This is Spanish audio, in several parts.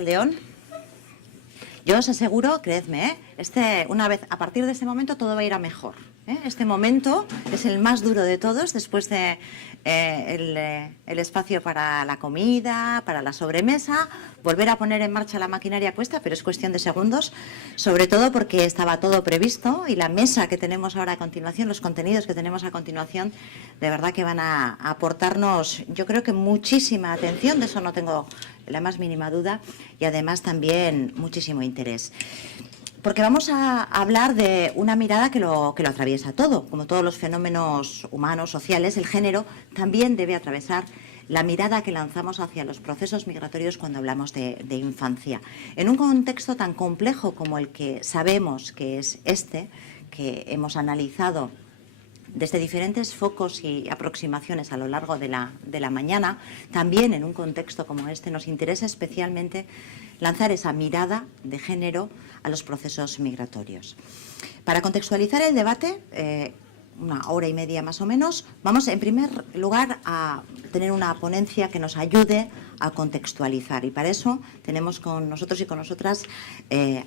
León. Yo os aseguro, creedme, a partir de este momento todo va a ir a mejor. Este momento es el más duro de todos, después de el espacio para la comida, para la sobremesa. Volver a poner en marcha la maquinaria cuesta, pero es cuestión de segundos, sobre todo porque estaba todo previsto y la mesa que tenemos ahora a continuación, los contenidos que tenemos a continuación, de verdad que van a aportarnos, yo creo que muchísima atención, de eso no tengo la más mínima duda, y además también muchísimo interés. Porque vamos a hablar de una mirada que lo atraviesa todo. Como todos los fenómenos humanos, sociales, el género también debe atravesar la mirada que lanzamos hacia los procesos migratorios cuando hablamos de infancia. En un contexto tan complejo como el que sabemos que es que hemos analizado desde diferentes focos y aproximaciones a lo largo de la mañana, también en un contexto como este nos interesa especialmente lanzar esa mirada de género a los procesos migratorios. Para contextualizar el debate, una hora y media más o menos, vamos en primer lugar a tener una ponencia que nos ayude a contextualizar, y para eso tenemos con nosotros y con nosotras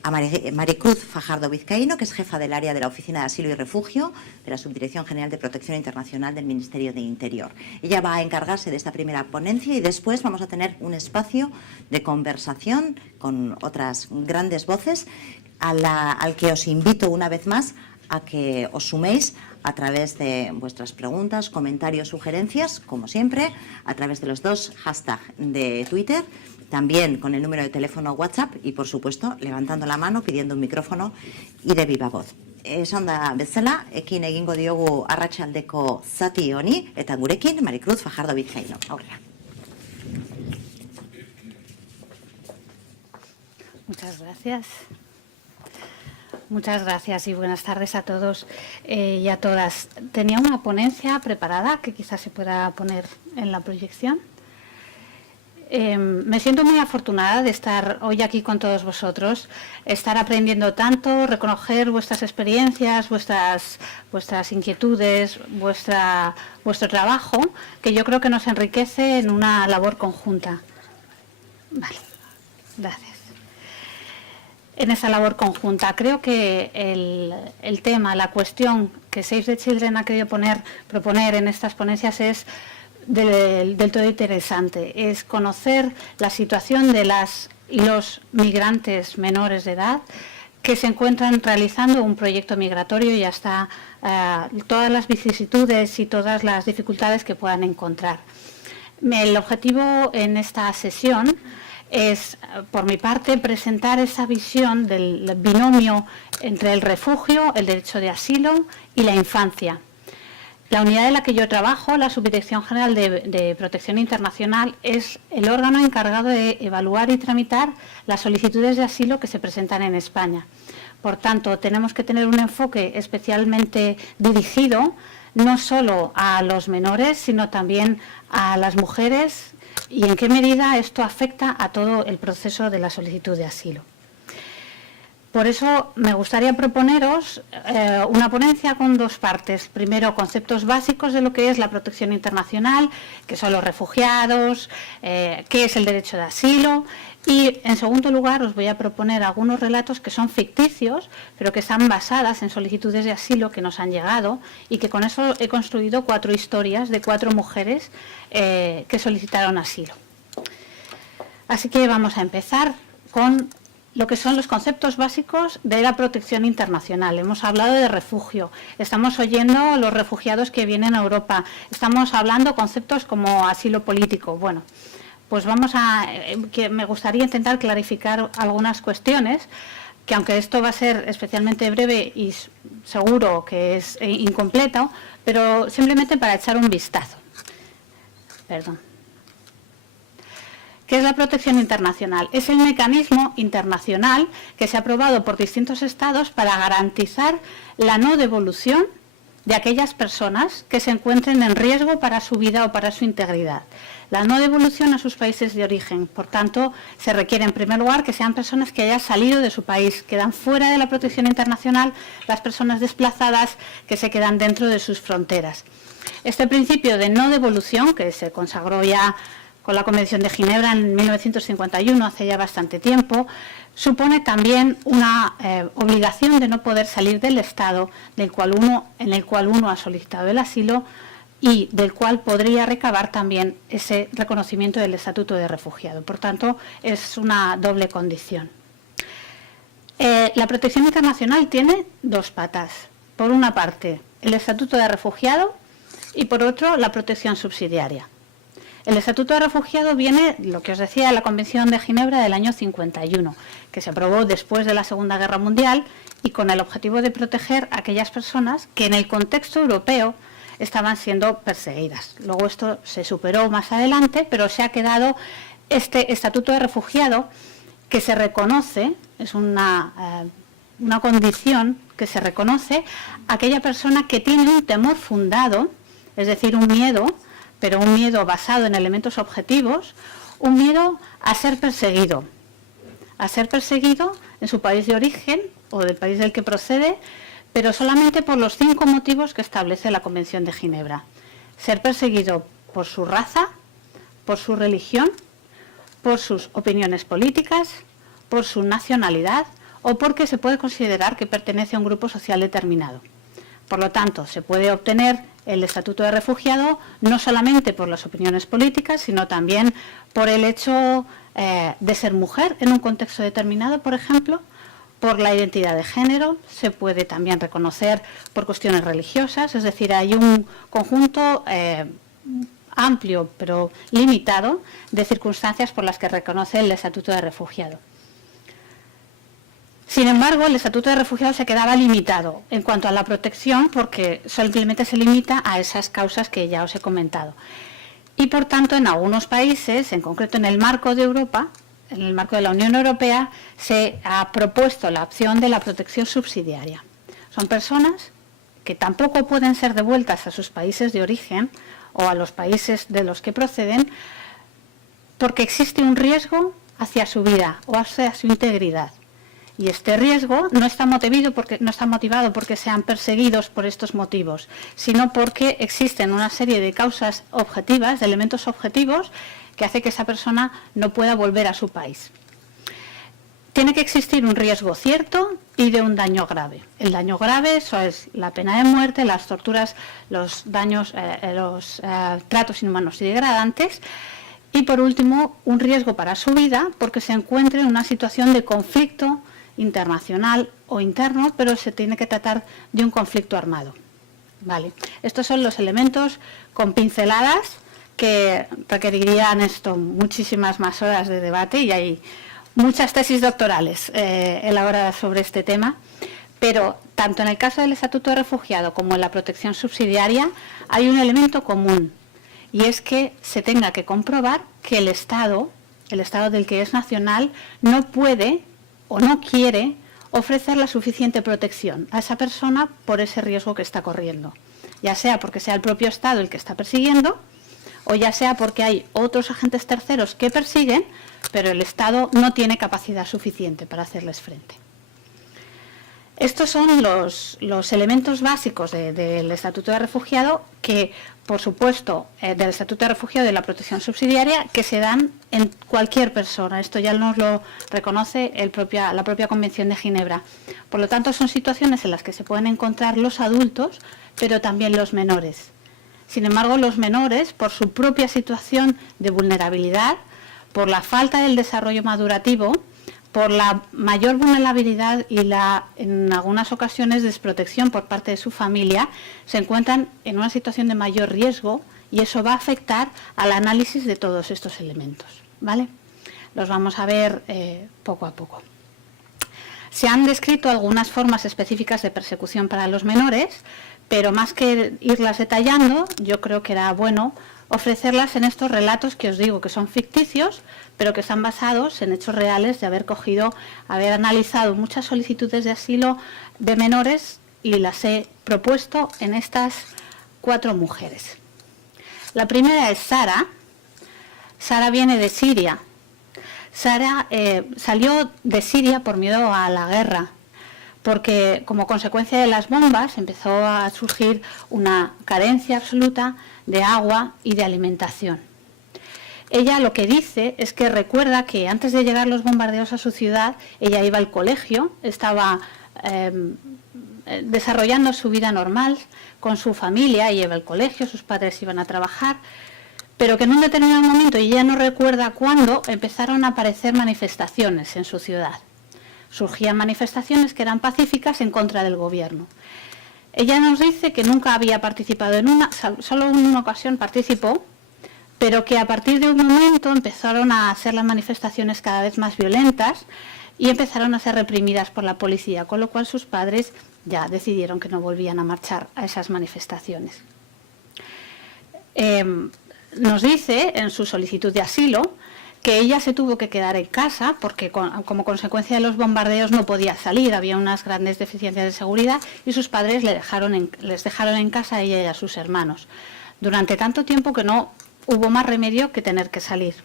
a Maricruz Fajardo Vizcaíno, que es jefa del área de la Oficina de Asilo y Refugio de la Subdirección General de Protección Internacional del Ministerio de Interior. Ella va a encargarse de esta primera ponencia y después vamos a tener un espacio de conversación con otras grandes voces al que os invito una vez más a que os suméis a través de vuestras preguntas, comentarios, sugerencias, como siempre, a través de los dos hashtags de Twitter, también con el número de teléfono WhatsApp y, por supuesto, levantando la mano, pidiendo un micrófono y de viva voz. Sonda bezala, ekin egingo diogu arratsaldeko zati honi, eta gurekin Maricruz Fajardo Vizcaíno. Aurrera. Muchas gracias. Muchas gracias y buenas tardes a todos y a todas. Tenía una ponencia preparada que quizás se pueda poner en la proyección. Me siento muy afortunada de estar hoy aquí con todos vosotros, estar aprendiendo tanto, reconocer vuestras experiencias, vuestras inquietudes, vuestro trabajo, que yo creo que nos enriquece en una labor conjunta. Vale, gracias. En esa labor conjunta. Creo que el tema, la cuestión que Save the Children ha querido proponer en estas ponencias es del todo interesante. Es conocer la situación de las y los migrantes menores de edad que se encuentran realizando un proyecto migratorio y hasta todas las vicisitudes y todas las dificultades que puedan encontrar. El objetivo en esta sesión es, por mi parte, presentar esa visión del binomio entre el refugio, el derecho de asilo y la infancia. La unidad en la que yo trabajo, la Subdirección General de Protección Internacional, es el órgano encargado de evaluar y tramitar las solicitudes de asilo que se presentan en España. Por tanto, tenemos que tener un enfoque especialmente dirigido no solo a los menores, sino también a las mujeres, y en qué medida esto afecta a todo el proceso de la solicitud de asilo. Por eso me gustaría proponeros una ponencia con dos partes. Primero, conceptos básicos de lo que es la protección internacional, que son los refugiados, qué es el derecho de asilo. Y, en segundo lugar, os voy a proponer algunos relatos que son ficticios, pero que están basadas en solicitudes de asilo que nos han llegado, y que con eso he construido 4 historias de 4 mujeres que solicitaron asilo. Así que vamos a empezar con lo que son los conceptos básicos de la protección internacional. Hemos hablado de refugio, estamos oyendo los refugiados que vienen a Europa, estamos hablando conceptos como asilo político. Bueno, pues me gustaría intentar clarificar algunas cuestiones, que aunque esto va a ser especialmente breve y seguro que es incompleto, pero simplemente para echar un vistazo. Perdón. ¿Qué es la protección internacional? Es el mecanismo internacional que se ha aprobado por distintos estados para garantizar la no devolución de aquellas personas que se encuentren en riesgo para su vida o para su integridad. La no devolución a sus países de origen. Por tanto, se requiere en primer lugar que sean personas que hayan salido de su país, quedan fuera de la protección internacional las personas desplazadas que se quedan dentro de sus fronteras. Este principio de no devolución, que se consagró ya con la Convención de Ginebra en 1951, hace ya bastante tiempo, supone también una obligación de no poder salir del Estado en el cual uno ha solicitado el asilo y del cual podría recabar también ese reconocimiento del estatuto de refugiado. Por tanto, es una doble condición. La protección internacional tiene dos patas. Por una parte, el estatuto de refugiado y por otro, la protección subsidiaria. El Estatuto de Refugiado viene, lo que os decía, de la Convención de Ginebra del año 51, que se aprobó después de la Segunda Guerra Mundial y con el objetivo de proteger a aquellas personas que en el contexto europeo estaban siendo perseguidas. Luego esto se superó más adelante, pero se ha quedado este Estatuto de Refugiado que se reconoce, es una condición que se reconoce a aquella persona que tiene un temor fundado, es decir, un miedo, pero un miedo basado en elementos objetivos, un miedo a ser perseguido en su país de origen o del país del que procede, pero solamente por los 5 motivos que establece la Convención de Ginebra. Ser perseguido por su raza, por su religión, por sus opiniones políticas, por su nacionalidad o porque se puede considerar que pertenece a un grupo social determinado. Por lo tanto, se puede obtener el Estatuto de Refugiado no solamente por las opiniones políticas, sino también por el hecho de ser mujer en un contexto determinado, por ejemplo, por la identidad de género, se puede también reconocer por cuestiones religiosas, es decir, hay un conjunto amplio pero limitado de circunstancias por las que reconoce el Estatuto de Refugiado. Sin embargo, el Estatuto de Refugiado se quedaba limitado en cuanto a la protección porque simplemente se limita a esas causas que ya os he comentado. Y por tanto, en algunos países, en concreto en el marco de Europa, en el marco de la Unión Europea, se ha propuesto la opción de la protección subsidiaria. Son personas que tampoco pueden ser devueltas a sus países de origen o a los países de los que proceden porque existe un riesgo hacia su vida o hacia su integridad. Y este riesgo no está motivado porque sean perseguidos por estos motivos, sino porque existen una serie de causas objetivas, de elementos objetivos, que hace que esa persona no pueda volver a su país. Tiene que existir un riesgo cierto y de un daño grave. El daño grave, eso es la pena de muerte, las torturas, los daños, los tratos inhumanos y degradantes. Y por último, un riesgo para su vida porque se encuentre en una situación de conflicto internacional o interno, pero se tiene que tratar de un conflicto armado. Vale. Estos son los elementos con pinceladas que requerirían muchísimas más horas de debate y hay muchas tesis doctorales elaboradas sobre este tema, pero tanto en el caso del Estatuto de Refugiado como en la protección subsidiaria hay un elemento común y es que se tenga que comprobar que el Estado del que es nacional, no puede o no quiere ofrecer la suficiente protección a esa persona por ese riesgo que está corriendo, ya sea porque sea el propio Estado el que está persiguiendo o ya sea porque hay otros agentes terceros que persiguen, pero el Estado no tiene capacidad suficiente para hacerles frente. Estos son los elementos básicos del Estatuto de Refugiado que, por supuesto, del Estatuto de Refugiado y de la protección subsidiaria, que se dan en cualquier persona. Esto ya nos lo reconoce la propia Convención de Ginebra. Por lo tanto, son situaciones en las que se pueden encontrar los adultos, pero también los menores. Sin embargo, los menores, por su propia situación de vulnerabilidad, por la falta del desarrollo madurativo, por la mayor vulnerabilidad y en algunas ocasiones, desprotección por parte de su familia, se encuentran en una situación de mayor riesgo y eso va a afectar al análisis de todos estos elementos, ¿vale? Los vamos a ver poco a poco. Se han descrito algunas formas específicas de persecución para los menores, pero más que irlas detallando, yo creo que era bueno ofrecerlas en estos relatos que os digo que son ficticios, pero que están basados en hechos reales de haber analizado muchas solicitudes de asilo de menores y las he propuesto en estas 4 mujeres. La primera es Sara. Sara viene de Siria. Sara salió de Siria por miedo a la guerra, porque como consecuencia de las bombas empezó a surgir una carencia absoluta de agua y de alimentación. Ella lo que dice es que recuerda que antes de llegar los bombardeos a su ciudad, ella iba al colegio, estaba desarrollando su vida normal con su familia, ella iba al colegio, sus padres iban a trabajar, pero que en un determinado momento, y ella no recuerda cuándo, empezaron a aparecer manifestaciones en su ciudad. Surgían manifestaciones que eran pacíficas en contra del gobierno. Ella nos dice que nunca había participado en una, solo en una ocasión participó, pero que a partir de un momento empezaron a hacer las manifestaciones cada vez más violentas y empezaron a ser reprimidas por la policía, con lo cual sus padres ya decidieron que no volvían a marchar a esas manifestaciones. Nos dice en su solicitud de asilo que ella se tuvo que quedar en casa porque como consecuencia de los bombardeos no podía salir, había unas grandes deficiencias de seguridad y sus padres les dejaron en casa a ella y a sus hermanos durante tanto tiempo que no hubo más remedio que tener que salir.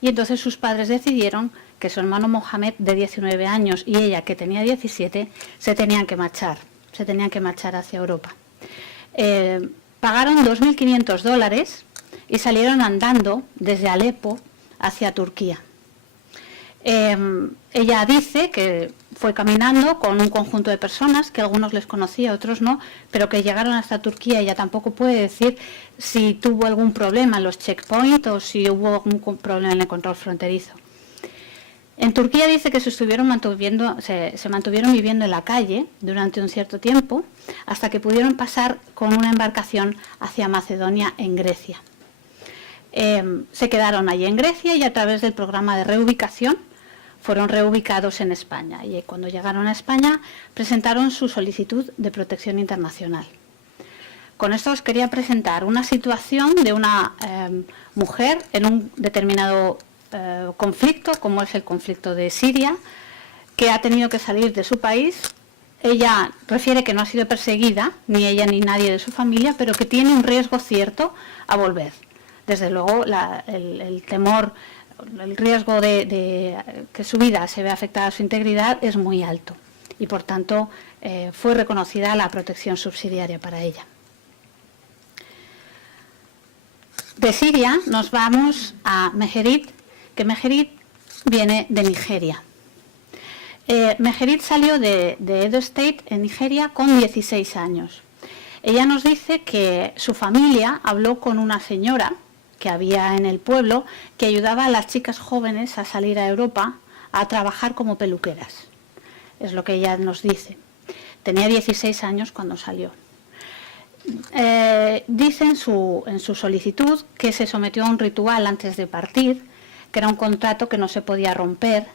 Y entonces sus padres decidieron que su hermano Mohamed, de 19 años, y ella, que tenía 17, se tenían que marchar hacia Europa. Pagaron $2.500 y salieron andando desde Alepo hacia Turquía. Ella dice que fue caminando con un conjunto de personas, que algunos les conocía, otros no, pero que llegaron hasta Turquía. Ella tampoco puede decir si tuvo algún problema en los checkpoints o si hubo algún problema en el control fronterizo. En Turquía dice que se mantuvieron viviendo en la calle durante un cierto tiempo, hasta que pudieron pasar con una embarcación hacia Macedonia en Grecia. Se quedaron allí en Grecia y a través del programa de reubicación fueron reubicados en España. Y cuando llegaron a España presentaron su solicitud de protección internacional. Con esto os quería presentar una situación de una mujer en un determinado conflicto, como es el conflicto de Siria, que ha tenido que salir de su país. Ella refiere que no ha sido perseguida, ni ella ni nadie de su familia, pero que tiene un riesgo cierto a volver. Desde luego, el temor, el riesgo de que su vida se vea afectada a su integridad es muy alto. Y, por tanto, fue reconocida la protección subsidiaria para ella. De Siria nos vamos a Meherit, que Meherit viene de Nigeria. Meherit salió de Edo State, en Nigeria, con 16 años. Ella nos dice que su familia habló con una señora que había en el pueblo que ayudaba a las chicas jóvenes a salir a Europa a trabajar como peluqueras. Es lo que ella nos dice. Tenía 16 años cuando salió. Dice en su solicitud que se sometió a un ritual antes de partir, que era un contrato que no se podía romper,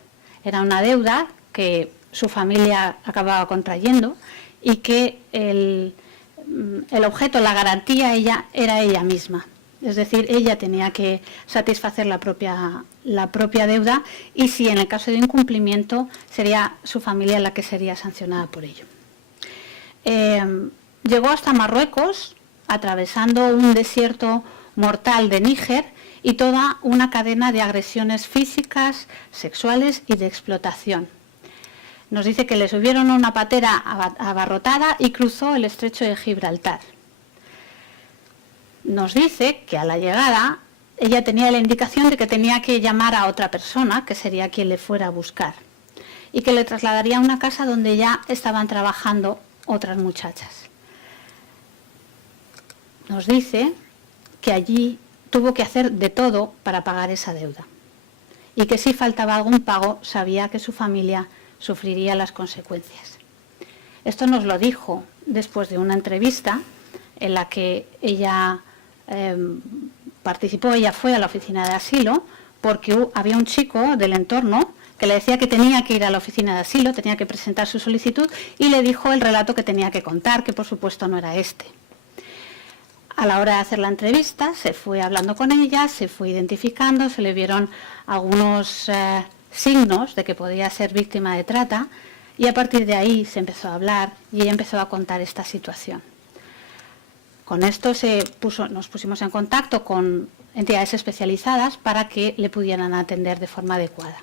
era una deuda que su familia acababa contrayendo y que el objeto, la garantía, era ella misma. Es decir, ella tenía que satisfacer la propia deuda y si en el caso de incumplimiento sería su familia la que sería sancionada por ello. Llegó hasta Marruecos, atravesando un desierto mortal de Níger y toda una cadena de agresiones físicas, sexuales y de explotación. Nos dice que le subieron a una patera abarrotada y cruzó el estrecho de Gibraltar. Nos dice que a la llegada ella tenía la indicación de que tenía que llamar a otra persona, que sería quien le fuera a buscar, y que le trasladaría a una casa donde ya estaban trabajando otras muchachas. Nos dice que allí tuvo que hacer de todo para pagar esa deuda y que si faltaba algún pago sabía que su familia sufriría las consecuencias. Esto nos lo dijo después de una entrevista en la que ella participó. Ella fue a la oficina de asilo porque había un chico del entorno que le decía que tenía que ir a la oficina de asilo, tenía que presentar su solicitud y le dijo el relato que tenía que contar, que por supuesto no era este. A la hora de hacer la entrevista se fue hablando con ella, se fue identificando, se le vieron algunos signos de que podía ser víctima de trata y a partir de ahí se empezó a hablar y ella empezó a contar esta situación. Con esto nos pusimos en contacto con entidades especializadas para que le pudieran atender de forma adecuada.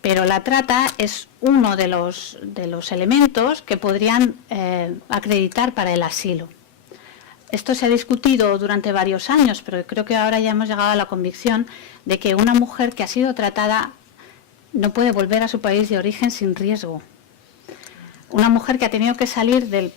Pero la trata es uno de los elementos que podrían acreditar para el asilo. Esto se ha discutido durante varios años, pero creo que ahora ya hemos llegado a la convicción de que una mujer que ha sido tratada no puede volver a su país de origen sin riesgo. Una mujer que ha tenido que salir de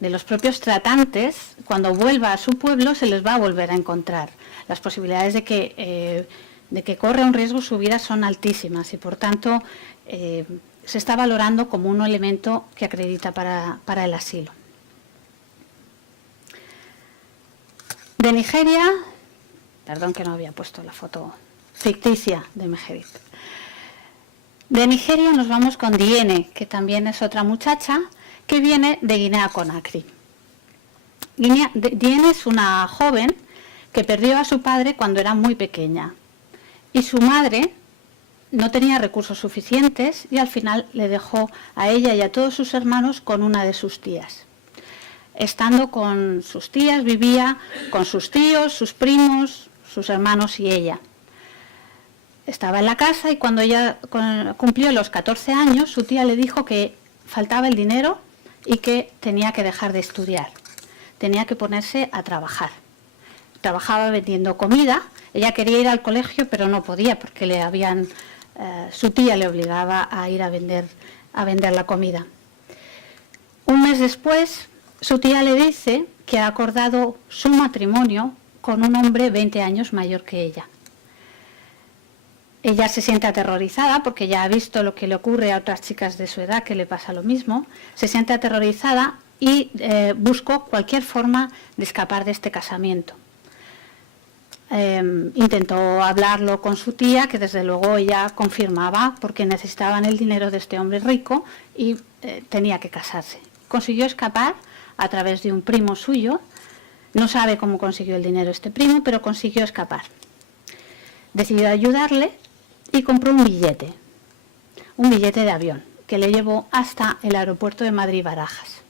los propios tratantes, cuando vuelva a su pueblo se les va a volver a encontrar. Las posibilidades de que corre un riesgo su vida son altísimas y, por tanto, se está valorando como un elemento que acredita para el asilo. De Nigeria, perdón que no había puesto la foto ficticia de Mejerit. De Nigeria nos vamos con Diene, que también es otra muchacha que viene de Guinea-Conakry. Diene es una joven que perdió a su padre cuando era muy pequeña y su madre no tenía recursos suficientes y al final le dejó a ella y a todos sus hermanos con una de sus tías. Estando con sus tías, vivía con sus tíos, sus primos, sus hermanos y ella. Estaba en la casa y cuando ella cumplió los 14 años, su tía le dijo que faltaba el dinero y que tenía que dejar de estudiar. Tenía que ponerse a trabajar. Trabajaba vendiendo comida. Ella quería ir al colegio, pero no podía porque su tía le obligaba a ir a vender la comida. Un mes después, su tía le dice que ha acordado su matrimonio con un hombre 20 años mayor que ella. Ella se siente aterrorizada porque ya ha visto lo que le ocurre a otras chicas de su edad que le pasa lo mismo. Se siente aterrorizada y buscó cualquier forma de escapar de este casamiento. Intentó hablarlo con su tía, que desde luego ella confirmaba porque necesitaban el dinero de este hombre rico y tenía que casarse. Consiguió escapar a través de un primo suyo. No sabe cómo consiguió el dinero este primo, pero consiguió escapar. Decidió ayudarle y compró un billete de avión, que le llevó hasta el aeropuerto de Madrid-Barajas.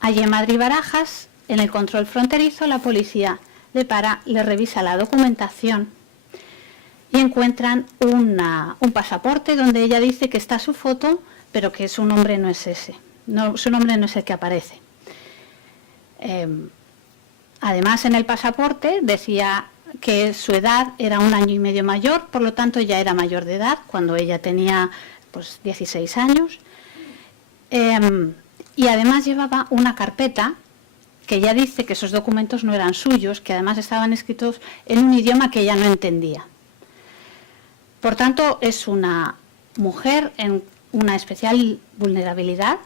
Allí en Madrid-Barajas, en el control fronterizo, la policía le para, le revisa la documentación y encuentran un pasaporte donde ella dice que está su foto, pero que su nombre no es ese. No, su nombre no es el que aparece. Además, en el pasaporte decía que su edad era 1 año y medio mayor, por lo tanto ya era mayor de edad cuando ella tenía 16 años. Y además llevaba una carpeta que ya dice que esos documentos no eran suyos, que además estaban escritos en un idioma que ella no entendía. Por tanto, es una mujer en una especial vulnerabilidad.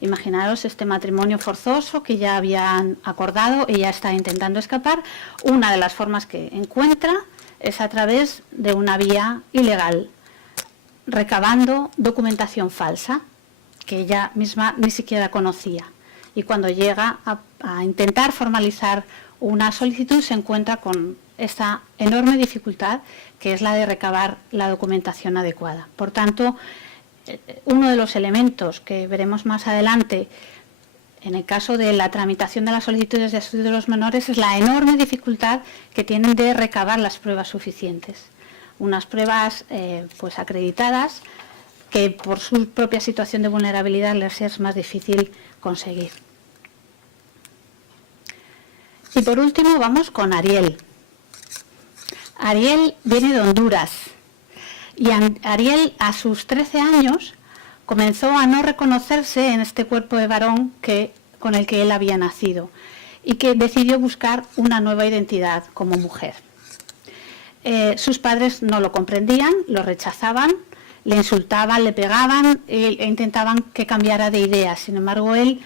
Imaginaros este matrimonio forzoso que ya habían acordado, ella está intentando escapar. Una de las formas que encuentra es a través de una vía ilegal, recabando documentación falsa que ella misma ni siquiera conocía. Y cuando llega a intentar formalizar una solicitud se encuentra con esta enorme dificultad que es la de recabar la documentación adecuada. Por tanto, uno de los elementos que veremos más adelante en el caso de la tramitación de las solicitudes de estudio de los menores es la enorme dificultad que tienen de recabar las pruebas suficientes. Unas pruebas acreditadas que por su propia situación de vulnerabilidad les es más difícil conseguir. Y por último vamos con Ariel. Ariel viene de Honduras. Y Ariel, a sus 13 años, comenzó a no reconocerse en este cuerpo de varón con el que él había nacido y que decidió buscar una nueva identidad como mujer. Sus padres no lo comprendían, lo rechazaban, le insultaban, le pegaban e intentaban que cambiara de idea. Sin embargo, él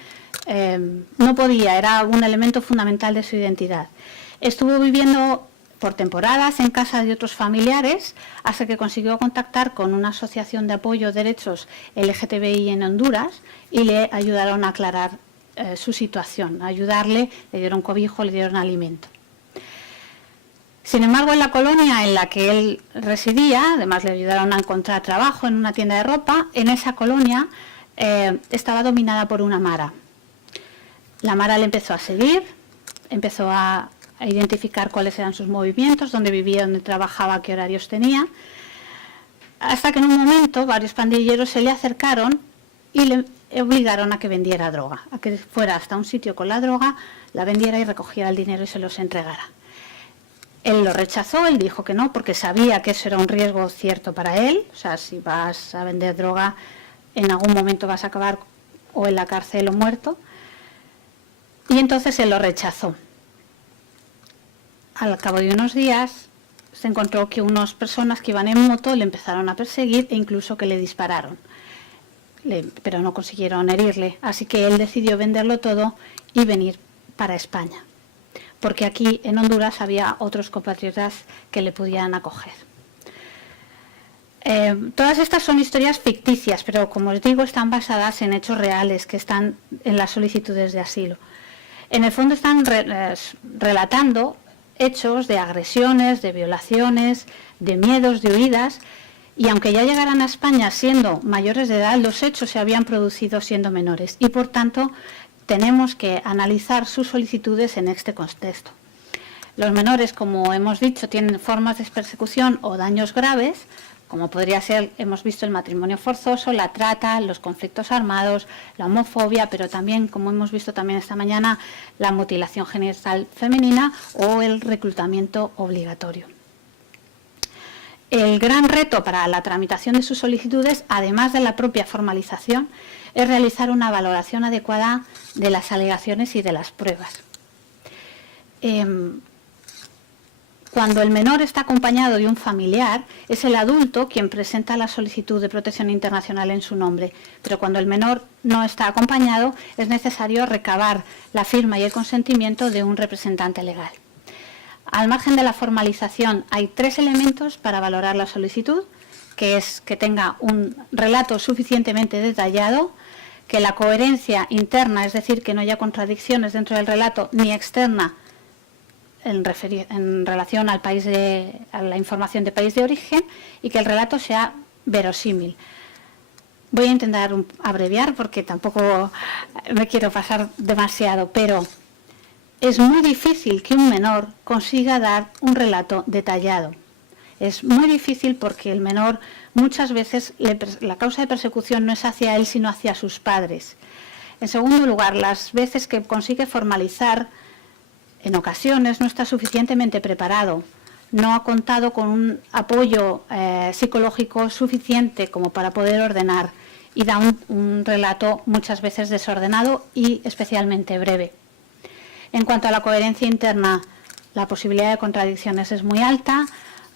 no podía, era un elemento fundamental de su identidad. Estuvo viviendo por temporadas en casa de otros familiares hasta que consiguió contactar con una asociación de apoyo a derechos LGTBI en Honduras y le ayudaron a aclarar su situación, a ayudarle, le dieron cobijo, le dieron alimento. Sin embargo, en la colonia en la que él residía, además le ayudaron a encontrar trabajo en una tienda de ropa, en esa colonia estaba dominada por una mara. La mara le empezó a seguir, empezó a identificar cuáles eran sus movimientos, dónde vivía, dónde trabajaba, qué horarios tenía, hasta que en un momento varios pandilleros se le acercaron y le obligaron a que vendiera droga, a que fuera hasta un sitio con la droga, la vendiera y recogiera el dinero y se los entregara. Él lo rechazó, él dijo que no, porque sabía que eso era un riesgo cierto para él. O sea, si vas a vender droga, en algún momento vas a acabar o en la cárcel o muerto. Y entonces él lo rechazó. Al cabo de unos días se encontró que unas personas que iban en moto le empezaron a perseguir e incluso que le dispararon. Pero no consiguieron herirle. Así que él decidió venderlo todo y venir para España, porque aquí en Honduras había otros compatriotas que le podían acoger. Todas estas son historias ficticias, pero como os digo, están basadas en hechos reales que están en las solicitudes de asilo. En el fondo están relatando hechos de agresiones, de violaciones, de miedos, de huidas, y aunque ya llegaran a España siendo mayores de edad, los hechos se habían producido siendo menores y por tanto tenemos que analizar sus solicitudes en este contexto. Los menores, como hemos dicho, tienen formas de persecución o daños graves, como podría ser, hemos visto, el matrimonio forzoso, la trata, los conflictos armados, la homofobia, pero también, como hemos visto también esta mañana, la mutilación genital femenina o el reclutamiento obligatorio. El gran reto para la tramitación de sus solicitudes, además de la propia formalización, es realizar una valoración adecuada de las alegaciones y de las pruebas. Cuando el menor está acompañado de un familiar, es el adulto quien presenta la solicitud de protección internacional en su nombre, pero cuando el menor no está acompañado, es necesario recabar la firma y el consentimiento de un representante legal. Al margen de la formalización, hay 3 elementos para valorar la solicitud, que es que tenga un relato suficientemente detallado, que la coherencia interna, es decir, que no haya contradicciones dentro del relato, ni externa en relación al país a la información de país de origen, y que el relato sea verosímil. Voy a intentar abreviar porque tampoco me quiero pasar demasiado, pero es muy difícil que un menor consiga dar un relato detallado. Es muy difícil porque el menor muchas veces la causa de persecución no es hacia él sino hacia sus padres. En segundo lugar, las veces que consigue formalizar, en ocasiones no está suficientemente preparado, no ha contado con un apoyo psicológico suficiente como para poder ordenar y da un relato muchas veces desordenado y especialmente breve. En cuanto a la coherencia interna, la posibilidad de contradicciones es muy alta.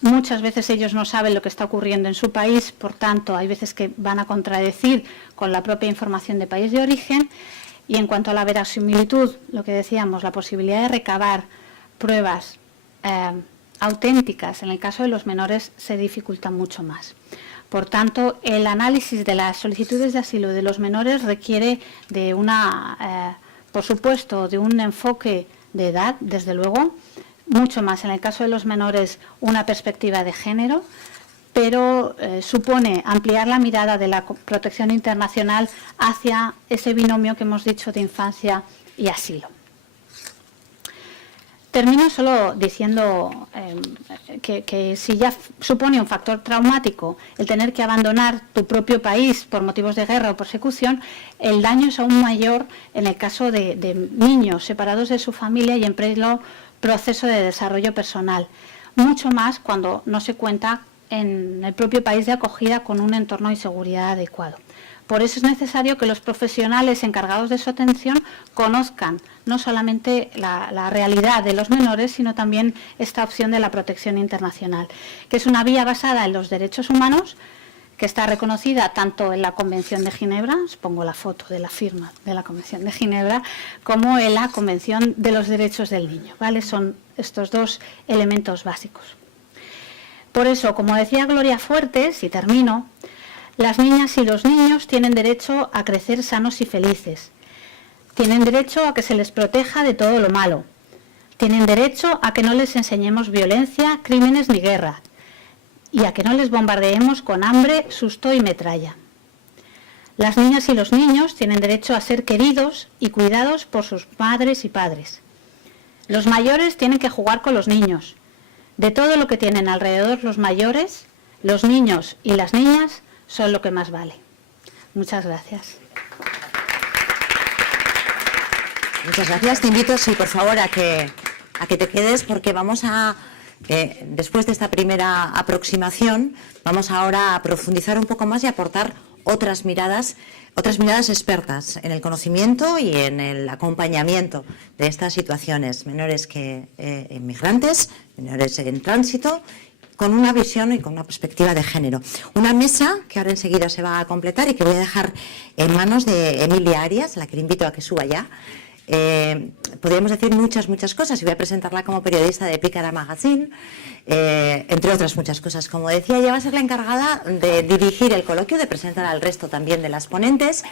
Muchas veces ellos no saben lo que está ocurriendo en su país, por tanto, hay veces que van a contradecir con la propia información de país de origen. Y en cuanto a la verosimilitud, lo que decíamos, la posibilidad de recabar pruebas auténticas en el caso de los menores se dificulta mucho más. Por tanto, el análisis de las solicitudes de asilo de los menores requiere de por supuesto, de un enfoque de edad, desde luego, mucho más en el caso de los menores una perspectiva de género, pero supone ampliar la mirada de la protección internacional hacia ese binomio que hemos dicho de infancia y asilo. Termino solo diciendo que si ya supone un factor traumático el tener que abandonar tu propio país por motivos de guerra o persecución, el daño es aún mayor en el caso de niños separados de su familia y en pleno proceso de desarrollo personal. Mucho más cuando no se cuenta en el propio país de acogida con un entorno y seguridad adecuado. Por eso es necesario que los profesionales encargados de su atención conozcan no solamente la realidad de los menores, sino también esta opción de la protección internacional, que es una vía basada en los derechos humanos, que está reconocida tanto en la Convención de Ginebra, os pongo la foto de la firma de la Convención de Ginebra, como en la Convención de los Derechos del Niño, ¿vale? Son estos 2 elementos básicos. Por eso, como decía Gloria Fuertes, y termino, las niñas y los niños tienen derecho a crecer sanos y felices. Tienen derecho a que se les proteja de todo lo malo. Tienen derecho a que no les enseñemos violencia, crímenes ni guerra. Y a que no les bombardeemos con hambre, susto y metralla. Las niñas y los niños tienen derecho a ser queridos y cuidados por sus madres y padres. Los mayores tienen que jugar con los niños. De todo lo que tienen alrededor los mayores, los niños y las niñas son lo que más vale. Muchas gracias. Muchas gracias. Te invito, sí, por favor, a que te quedes, porque vamos a, después de esta primera aproximación, vamos ahora a profundizar un poco más y aportar otras miradas expertas en el conocimiento y en el acompañamiento de estas situaciones, menores que inmigrantes, menores en tránsito, con una visión y con una perspectiva de género. Una mesa que ahora enseguida se va a completar y que voy a dejar en manos de Emilia Arias, a la que le invito a que suba ya. Podríamos decir muchas cosas y voy a presentarla como periodista de Pícara Magazine, entre otras muchas cosas. Como decía, ella va a ser la encargada de dirigir el coloquio, de presentar al resto también de las ponentes,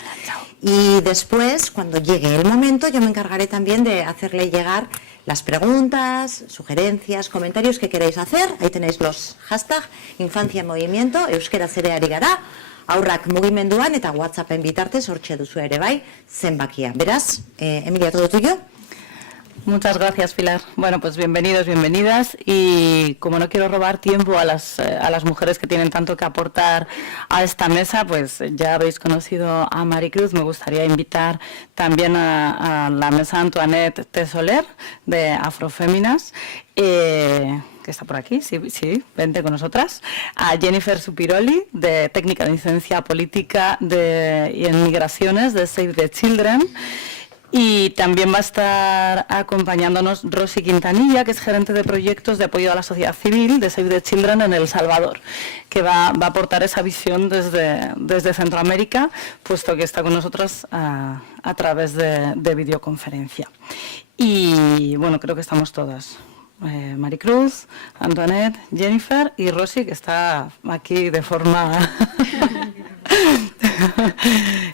y después, cuando llegue el momento, yo me encargaré también de hacerle llegar las preguntas, sugerencias, comentarios que queráis hacer. Ahí tenéis los hashtags Infancia en Movimiento, Euskera Zere Ari Gara, Aurrak Mugimenduan eta WhatsAppen bitartez hortxe duzu ere bai zenbakia. Beraz, Emilia, todo tuyo. Muchas gracias, Pilar. Bueno, pues bienvenidos, bienvenidas. Y como no quiero robar tiempo a las mujeres que tienen tanto que aportar a esta mesa, pues ya habéis conocido a Maricruz. Me gustaría invitar también a la mesa Antoinette Tesoler, de Afroféminas, que está por aquí, sí, vente con nosotras, a Jennifer Supiroli, de Técnica de Incidencia Política y en Migraciones, de Save the Children. Y también va a estar acompañándonos Rosy Quintanilla, que es gerente de proyectos de apoyo a la sociedad civil de Save the Children en El Salvador, que va a aportar esa visión desde Centroamérica, puesto que está con nosotros a través de videoconferencia. Y bueno, creo que estamos todas. Maricruz, Antoinette, Jennifer y Rosy, que está aquí de forma...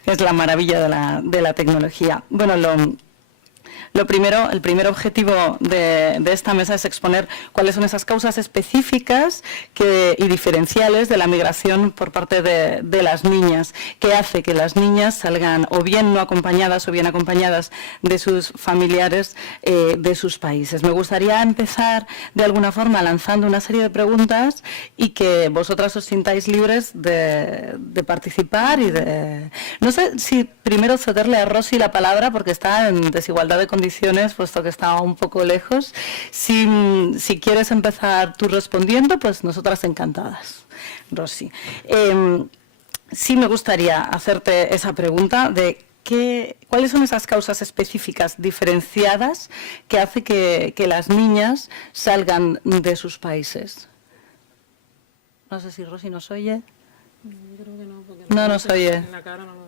es la maravilla de la tecnología. Bueno, el primer objetivo de esta mesa es exponer cuáles son esas causas específicas y diferenciales de la migración por parte de las niñas, que hace que las niñas salgan o bien no acompañadas o bien acompañadas de sus familiares de sus países. Me gustaría empezar de alguna forma lanzando una serie de preguntas y que vosotras os sintáis libres de participar y de... No sé si primero cederle a Rosy la palabra porque está en desigualdad de condiciones, puesto que está un poco lejos. Si quieres empezar tú respondiendo, pues nosotras encantadas. Rosy. Sí me gustaría hacerte esa pregunta de cuáles son esas causas específicas diferenciadas que hace que las niñas salgan de sus países. No sé si Rosy nos oye. Yo creo que no, porque no nos oye. En la cara no.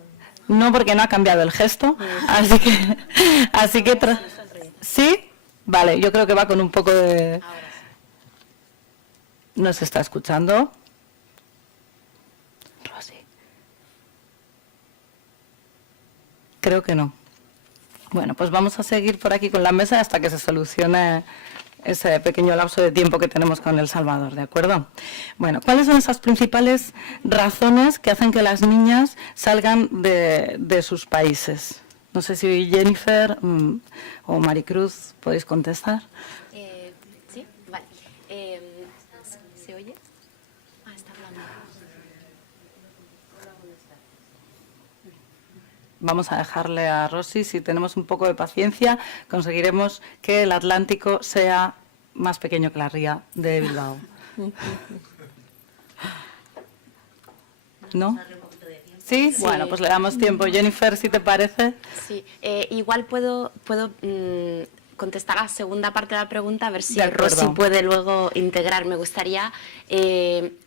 No, porque no ha cambiado el gesto, así que ¿sí? Vale, yo creo que va con un poco de... ¿No se está escuchando? Rosy. Creo que no. Bueno, pues vamos a seguir por aquí con la mesa hasta que se solucione ese pequeño lapso de tiempo que tenemos con El Salvador, ¿de acuerdo? Bueno, ¿cuáles son esas principales razones que hacen que las niñas salgan de sus países? No sé si Jennifer o Maricruz podéis contestar. Sí, vale. ¿Se oye? Ah, está hablando. Vamos a dejarle a Rosy, si tenemos un poco de paciencia, conseguiremos que el Atlántico sea más pequeño que la ría de Bilbao. ¿No? ¿Sí? Sí. Bueno, pues le damos tiempo. Jennifer, si te parece. Sí, igual puedo contestar a la segunda parte de la pregunta, a ver si De acuerdo. Rosy puede luego integrar. Me gustaría,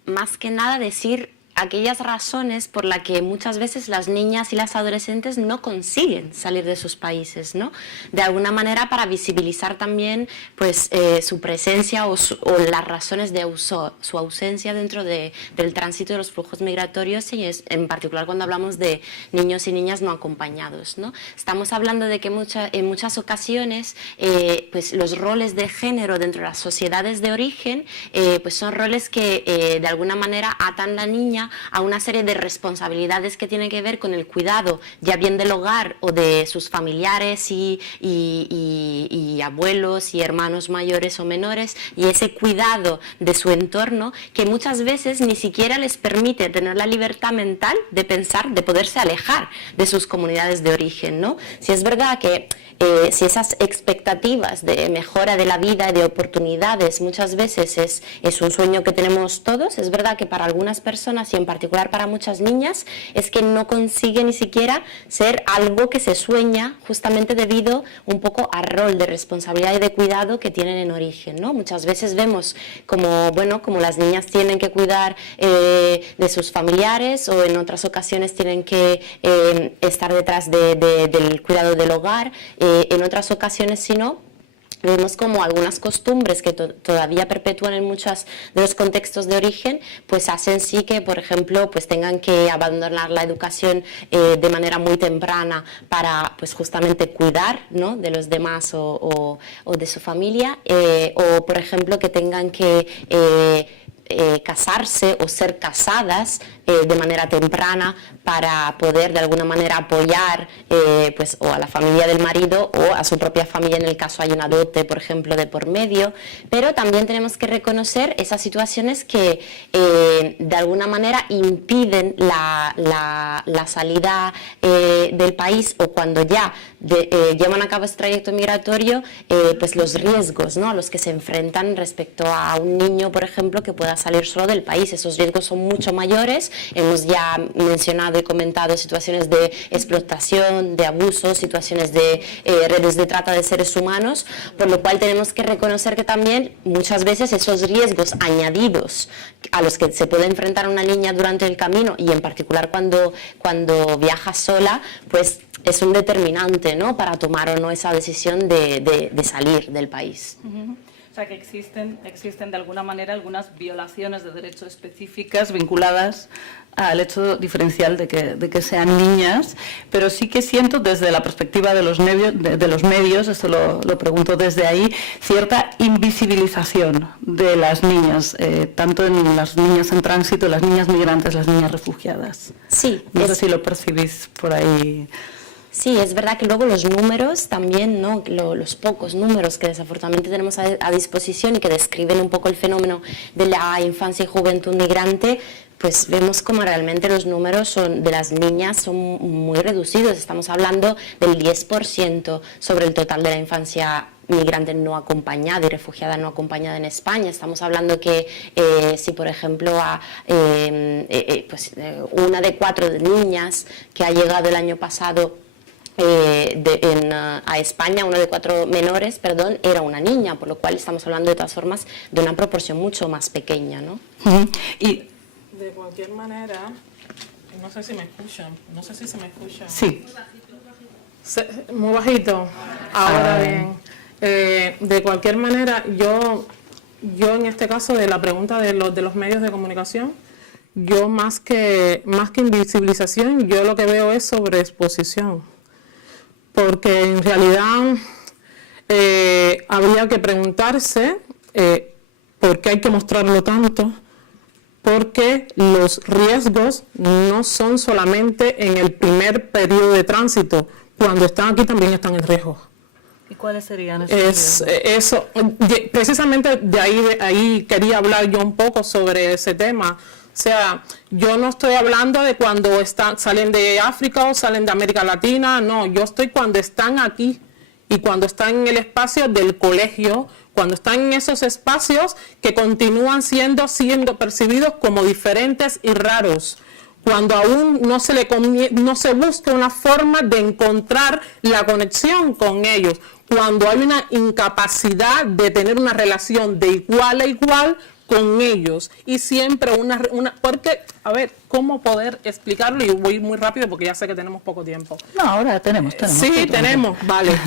más que nada, decir aquellas razones por las que muchas veces las niñas y las adolescentes no consiguen salir de sus países, ¿no? De alguna manera para visibilizar también pues, su presencia o las razones de su ausencia dentro del tránsito de los flujos migratorios y en particular cuando hablamos de niños y niñas no acompañados, ¿no? Estamos hablando de que en muchas ocasiones pues los roles de género dentro de las sociedades de origen pues son roles que de alguna manera atan a la niña niña a una serie de responsabilidades que tienen que ver con el cuidado, ya bien del hogar o de sus familiares y abuelos y hermanos mayores o menores, y ese cuidado de su entorno que muchas veces ni siquiera les permite tener la libertad mental de pensar, de poderse alejar de sus comunidades de origen, ¿no? Si es verdad que si esas expectativas de mejora de la vida y de oportunidades muchas veces es un sueño que tenemos todos, es verdad que para algunas personas y en particular para muchas niñas es que no consigue ni siquiera ser algo que se sueña justamente debido un poco al rol de responsabilidad y de cuidado que tienen en origen, ¿no? Muchas veces vemos como, bueno, como las niñas tienen que cuidar de sus familiares o en otras ocasiones tienen que estar detrás del cuidado del hogar, en otras ocasiones si no, vemos como algunas costumbres que todavía perpetúan en muchos de los contextos de origen, pues hacen sí que, por ejemplo, pues tengan que abandonar la educación de manera muy temprana para, pues justamente cuidar, ¿no?, de los demás o de su familia, o por ejemplo que tengan que casarse o ser casadas de manera temprana para poder de alguna manera apoyar pues o a la familia del marido o a su propia familia en el caso hay una dote, por ejemplo, de por medio, pero también tenemos que reconocer esas situaciones que de alguna manera impiden la salida del país o cuando ya llevan a cabo este trayecto migratorio, pues los riesgos, ¿no?, a los que se enfrentan respecto a un niño, por ejemplo, que pueda salir solo del país. Esos riesgos son mucho mayores. Hemos ya mencionado y comentado situaciones de explotación, de abuso, situaciones de redes de trata de seres humanos, por lo cual tenemos que reconocer que también muchas veces esos riesgos añadidos a los que se puede enfrentar una niña durante el camino y en particular cuando viaja sola, pues es un determinante, ¿no?, para tomar o no esa decisión de salir del país. O sea que existen de alguna manera algunas violaciones de derechos específicas vinculadas al hecho diferencial de que sean niñas, pero sí que siento desde la perspectiva de los medios, esto lo pregunto desde ahí, cierta invisibilización de las niñas, tanto en las niñas en tránsito, las niñas migrantes, las niñas refugiadas. Sí. No sé si lo percibís por ahí. Sí, es verdad que luego los números también, ¿no?, los pocos números que desafortunadamente tenemos a disposición y que describen un poco el fenómeno de la infancia y juventud migrante, pues vemos como realmente los números de las niñas son muy reducidos. Estamos hablando del 10% sobre el total de la infancia migrante no acompañada y refugiada no acompañada en España. Estamos hablando que si por ejemplo una de 4 niñas que ha llegado el año pasado a España, uno de 4 menores, perdón, era una niña, por lo cual estamos hablando de todas formas de una proporción mucho más pequeña, ¿no? Y de cualquier manera, no sé si me escuchan, no sé si se me escucha. sí. Muy bajito. Ahora bien, de cualquier manera, yo en este caso de la pregunta de los medios de comunicación, yo más que invisibilización, yo lo que veo es sobreexposición. Porque en realidad habría que preguntarse por qué hay que mostrarlo tanto, porque los riesgos no son solamente en el primer periodo de tránsito, cuando están aquí también están en riesgo. ¿Y cuáles serían esos riesgos? Eso, precisamente de ahí quería hablar yo un poco sobre ese tema. O sea, yo no estoy hablando de cuando salen de África o salen de América Latina, no, yo estoy cuando están aquí y cuando están en el espacio del colegio, cuando están en esos espacios que continúan siendo percibidos como diferentes y raros, cuando aún no se busca una forma de encontrar la conexión con ellos, cuando hay una incapacidad de tener una relación de igual a igual con ellos y siempre porque, a ver, ¿cómo poder explicarlo? Y voy muy rápido porque ya sé que tenemos poco tiempo. No, ahora tenemos. Sí, tenemos, vale,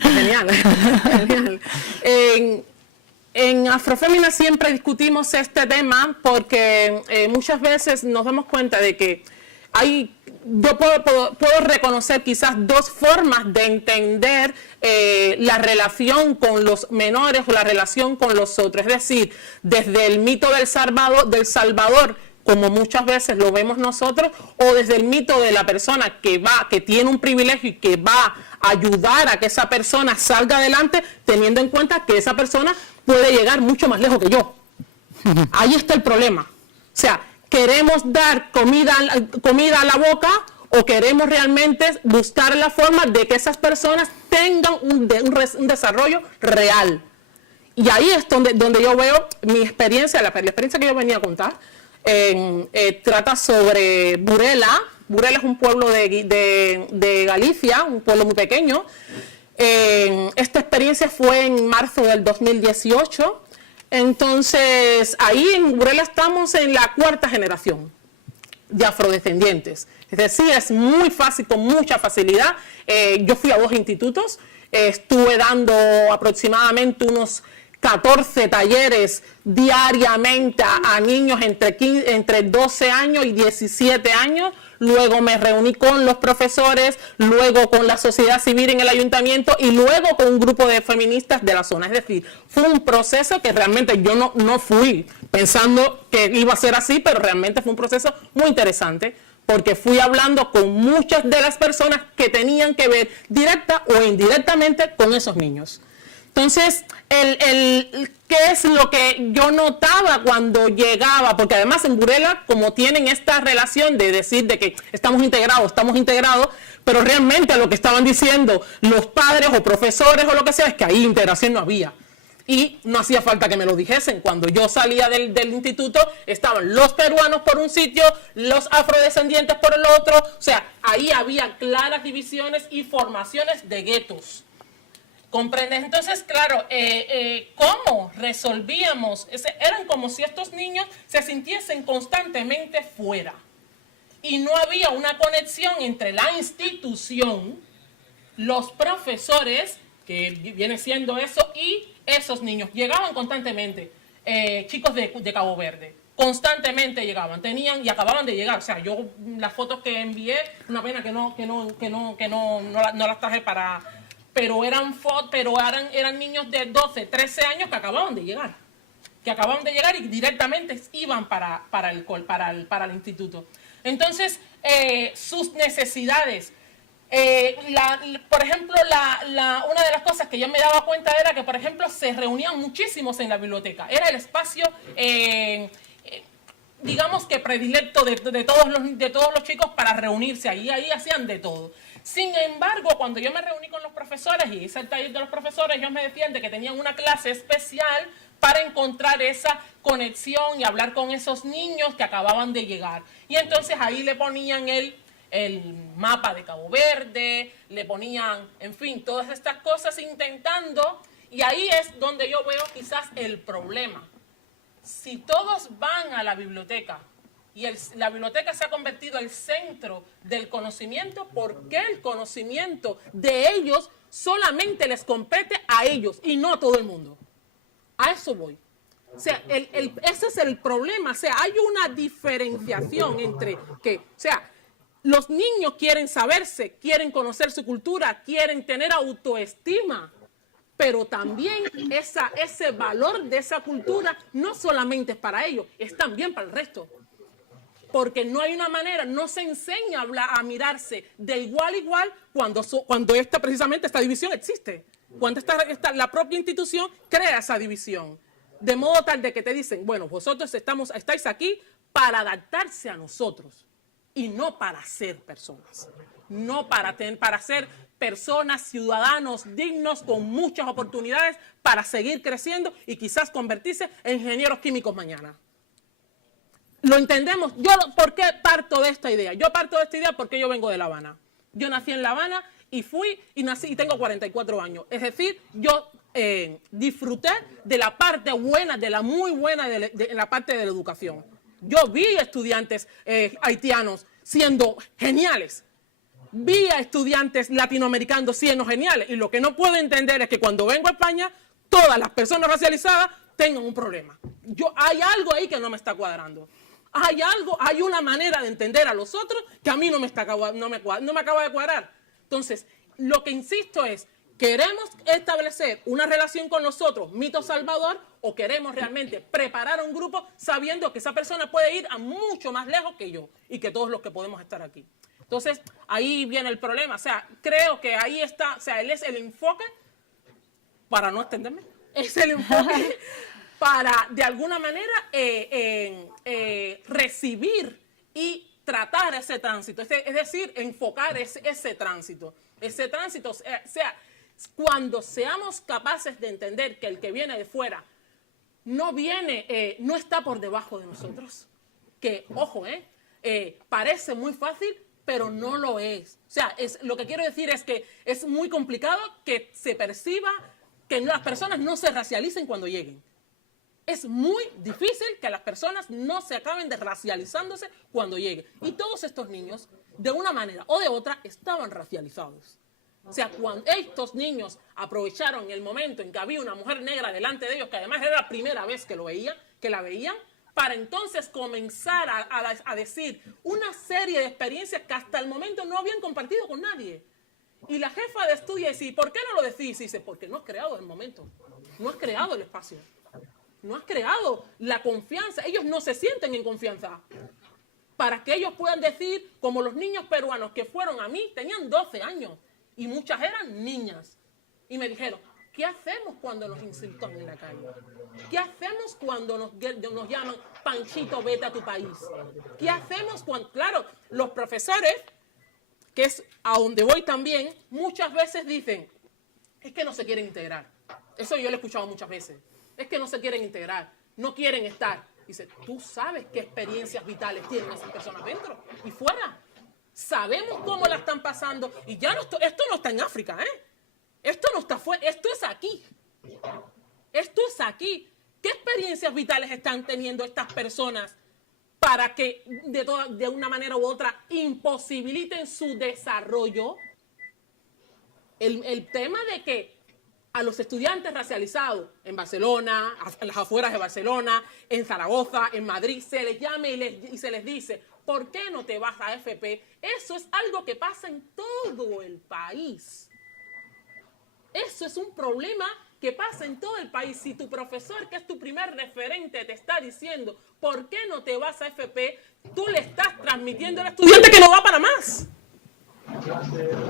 pues genial. En Afrofémina siempre discutimos este tema porque muchas veces nos damos cuenta de que yo puedo reconocer quizás 2 formas de entender la relación con los menores o la relación con los otros. Es decir, desde el mito del Salvador como muchas veces lo vemos nosotros, o desde el mito de la persona que tiene un privilegio y que va a ayudar a que esa persona salga adelante, teniendo en cuenta que esa persona puede llegar mucho más lejos que yo. Ahí está el problema. O sea, ¿queremos dar comida a la boca o queremos realmente buscar la forma de que esas personas tengan un desarrollo real? Y ahí es donde yo veo mi experiencia, la experiencia que yo venía a contar, trata sobre Burela. Burela es un pueblo de Galicia, un pueblo muy pequeño. Esta experiencia fue en marzo del 2018. Entonces, ahí en Burela estamos en la 4ª generación de afrodescendientes. Es decir, es muy fácil, con mucha facilidad. Yo fui a 2 institutos, estuve dando aproximadamente unos 14 talleres diariamente a niños entre 12 años y 17 años. Luego me reuní con los profesores, luego con la sociedad civil en el ayuntamiento y luego con un grupo de feministas de la zona. Es decir, fue un proceso que realmente yo no fui pensando que iba a ser así, pero realmente fue un proceso muy interesante porque fui hablando con muchas de las personas que tenían que ver directa o indirectamente con esos niños. Entonces, ¿qué es lo que yo notaba cuando llegaba? Porque además en Burela, como tienen esta relación de decir de que estamos integrados, pero realmente lo que estaban diciendo los padres o profesores o lo que sea es que ahí integración no había. Y no hacía falta que me lo dijesen. Cuando yo salía del instituto, estaban los peruanos por un sitio, los afrodescendientes por el otro. O sea, ahí había claras divisiones y formaciones de guetos. ¿Comprendes? Entonces, claro, ¿cómo resolvíamos? Eran como si estos niños se sintiesen constantemente fuera. Y no había una conexión entre la institución, los profesores, que viene siendo eso, y esos niños. Llegaban constantemente, chicos de Cabo Verde. Constantemente llegaban, tenían y acababan de llegar. O sea, yo las fotos que envié, una pena que no las traje para... Pero eran niños de 12, 13 años que acababan de llegar. Y directamente iban para el instituto. Entonces, sus necesidades. Por ejemplo, una de las cosas que yo me daba cuenta era que, por ejemplo, se reunían muchísimos en la biblioteca. Era el espacio, digamos que predilecto de todos los chicos para reunirse ahí. Ahí hacían de todo. Sin embargo, cuando yo me reuní con los profesores y hice el taller de los profesores, ellos me decían de que tenían una clase especial para encontrar esa conexión y hablar con esos niños que acababan de llegar. Y entonces ahí le ponían el mapa de Cabo Verde, le ponían, en fin, todas estas cosas intentando, y ahí es donde yo veo quizás el problema. Si todos van a la biblioteca, y la biblioteca se ha convertido en el centro del conocimiento, ¿por qué el conocimiento de ellos solamente les compete a ellos y no a todo el mundo? A eso voy. O sea, ese es el problema. O sea, hay una diferenciación entre que, o sea, los niños quieren saberse, quieren conocer su cultura, quieren tener autoestima, pero también ese valor de esa cultura no solamente es para ellos, es también para el resto. Porque no hay una manera, no se enseña a mirarse de igual a igual cuando precisamente esta división existe. Cuando la propia institución crea esa división. De modo tal de que te dicen, bueno, vosotros estáis aquí para adaptarse a nosotros y no para ser personas. No para ser personas, ciudadanos dignos con muchas oportunidades para seguir creciendo y quizás convertirse en ingenieros químicos mañana. Lo entendemos. ¿Por qué parto de esta idea? Yo parto de esta idea porque yo vengo de La Habana. Yo nací en La Habana y tengo 44 años. Es decir, yo disfruté de la parte buena, de la muy buena de la parte de la educación. Yo vi estudiantes haitianos siendo geniales. Vi a estudiantes latinoamericanos siendo geniales. Y lo que no puedo entender es que cuando vengo a España, todas las personas racializadas tengan un problema. Hay algo ahí que no me está cuadrando. Hay una manera de entender a los otros que a mí no me acaba de cuadrar. Entonces, lo que insisto es, ¿queremos establecer una relación con nosotros, mito salvador, o queremos realmente preparar a un grupo sabiendo que esa persona puede ir a mucho más lejos que yo y que todos los que podemos estar aquí. Entonces, ahí viene el problema. O sea, creo que ahí está, o sea, él es el enfoque, para no extenderme, es el enfoque para, de alguna manera, recibir y tratar ese tránsito. Es decir, enfocar ese tránsito. Ese tránsito, o sea, cuando seamos capaces de entender que el que viene de fuera no viene, no está por debajo de nosotros. Que, ojo, parece muy fácil, pero no lo es. O sea, lo que quiero decir es que es muy complicado que se perciba que las personas no se racialicen cuando lleguen. Es muy difícil que las personas no se acaben de racializándose cuando lleguen. Y todos estos niños, de una manera o de otra, estaban racializados. O sea, cuando estos niños aprovecharon el momento en que había una mujer negra delante de ellos, que además era la primera vez que la veían, para entonces comenzar a decir una serie de experiencias que hasta el momento no habían compartido con nadie. Y la jefa de estudio dice, ¿y por qué no lo decís? Y dice, porque no has creado el momento, no has creado el espacio, no has creado la confianza. Ellos no se sienten en confianza para que ellos puedan decir, como los niños peruanos que fueron a mí, tenían 12 años. Y muchas eran niñas. Y me dijeron, ¿qué hacemos cuando nos insultan en la calle? ¿Qué hacemos cuando nos llaman Panchito, vete a tu país? ¿Qué hacemos cuando...? Claro, los profesores, que es a donde voy también, muchas veces dicen, es que no se quieren integrar. Eso yo lo he escuchado muchas veces. Es que no se quieren integrar, no quieren estar. Dice, ¿tú sabes qué experiencias vitales tienen esas personas dentro y fuera? Sabemos cómo la están pasando y ya no, esto no está en África, esto no está fuera, esto es aquí. Esto es aquí. ¿Qué experiencias vitales están teniendo estas personas para que de una manera u otra imposibiliten su desarrollo? El tema de que a los estudiantes racializados en Barcelona, en las afueras de Barcelona, en Zaragoza, en Madrid, se les llame y se les dice, ¿por qué no te vas a FP? Eso es algo que pasa en todo el país. Eso es un problema que pasa en todo el país. Si tu profesor, que es tu primer referente, te está diciendo, ¿por qué no te vas a FP? Tú le estás transmitiendo al estudiante que no va para más.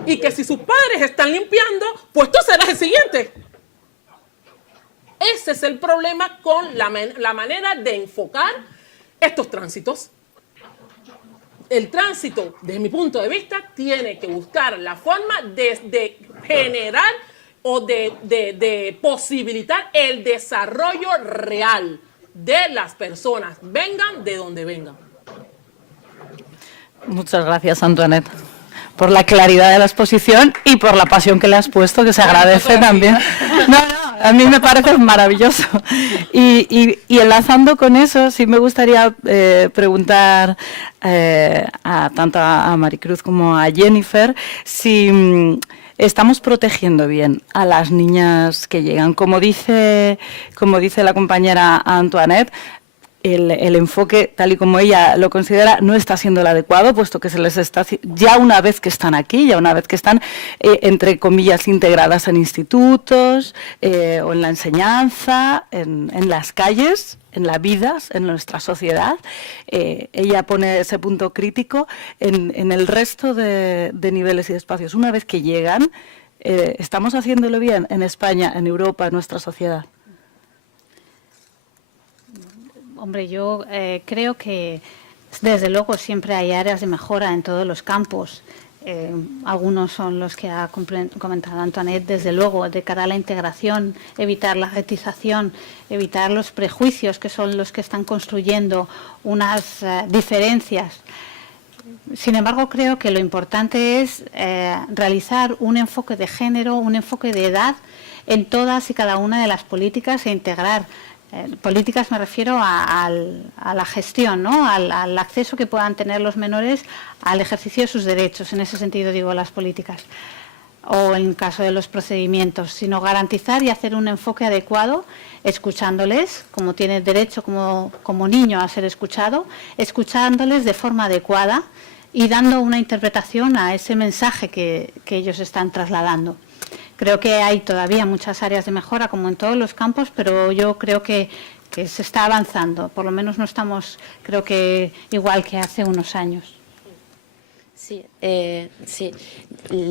Y que si sus padres están limpiando, pues tú serás el siguiente. Ese es el problema con la manera de enfocar estos tránsitos. El tránsito, desde mi punto de vista, tiene que buscar la forma de generar o de posibilitar el desarrollo real de las personas, vengan de donde vengan. Muchas gracias, Antoinette, por la claridad de la exposición y por la pasión que le has puesto, que se agradece también. No, a mí me parece maravilloso. Y enlazando con eso, sí me gustaría preguntar tanto a Maricruz como a Jennifer si estamos protegiendo bien a las niñas que llegan. Como dice la compañera Antoinette, el enfoque, tal y como ella lo considera, no está siendo el adecuado, puesto que se les está, ya una vez que están aquí, ya una vez que están, entre comillas, integradas en institutos, o en la enseñanza, en las calles, en la vida, en nuestra sociedad. Ella pone ese punto crítico en el resto de niveles y de espacios. Una vez que llegan, ¿estamos haciéndolo bien en España, en Europa, en nuestra sociedad? Hombre, yo creo que desde luego siempre hay áreas de mejora en todos los campos. Algunos son los que ha comentado Antoinette, desde luego, de cara a la integración, evitar la retización, evitar los prejuicios que son los que están construyendo unas diferencias. Sin embargo, creo que lo importante es realizar un enfoque de género, un enfoque de edad en todas y cada una de las políticas e integrar. Políticas me refiero a la gestión, ¿no? al acceso que puedan tener los menores al ejercicio de sus derechos, en ese sentido digo las políticas, o en el caso de los procedimientos, sino garantizar y hacer un enfoque adecuado, escuchándoles, como tiene derecho como niño a ser escuchado, escuchándoles de forma adecuada y dando una interpretación a ese mensaje que ellos están trasladando. Creo que hay todavía muchas áreas de mejora, como en todos los campos, pero yo creo que se está avanzando. Por lo menos no estamos, creo que, igual que hace unos años. Sí, sí,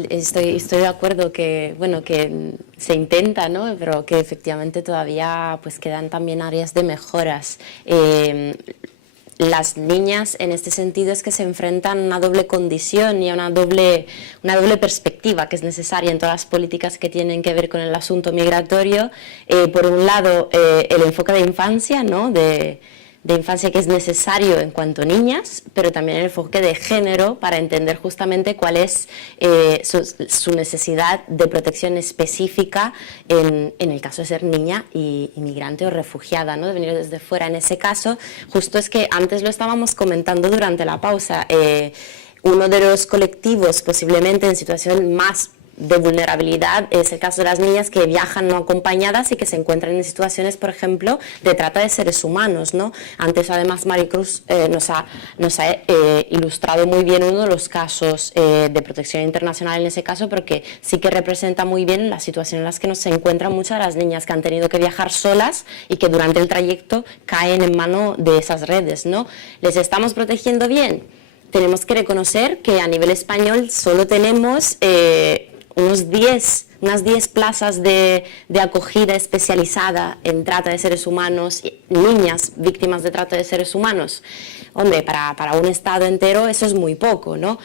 estoy de acuerdo que, bueno, que se intenta, ¿no? Pero que efectivamente todavía pues quedan también áreas de mejoras. Las niñas en este sentido es que se enfrentan a una doble condición y a una doble perspectiva que es necesaria en todas las políticas que tienen que ver con el asunto migratorio. Por un lado, el enfoque de infancia, ¿no? de infancia que es necesario en cuanto a niñas, pero también el enfoque de género para entender justamente cuál es su necesidad de protección específica en el caso de ser niña y inmigrante o refugiada, ¿no? De venir desde fuera. En ese caso, justo es que antes lo estábamos comentando durante la pausa, uno de los colectivos posiblemente en situación más de vulnerabilidad es el caso de las niñas que viajan no acompañadas y que se encuentran en situaciones, por ejemplo, de trata de seres humanos, ¿no? Antes, además, Maricruz nos ha ilustrado muy bien uno de los casos de protección internacional en ese caso, porque sí que representa muy bien la situación en la que se encuentran muchas de las niñas que han tenido que viajar solas y que durante el trayecto caen en mano de esas redes, ¿no? ¿Les estamos protegiendo bien? Tenemos que reconocer que a nivel español solo tenemos unas 10 plazas de acogida especializada en trata de seres humanos, niñas víctimas de trata de seres humanos. Hombre, para un Estado entero eso es muy poco, ¿no?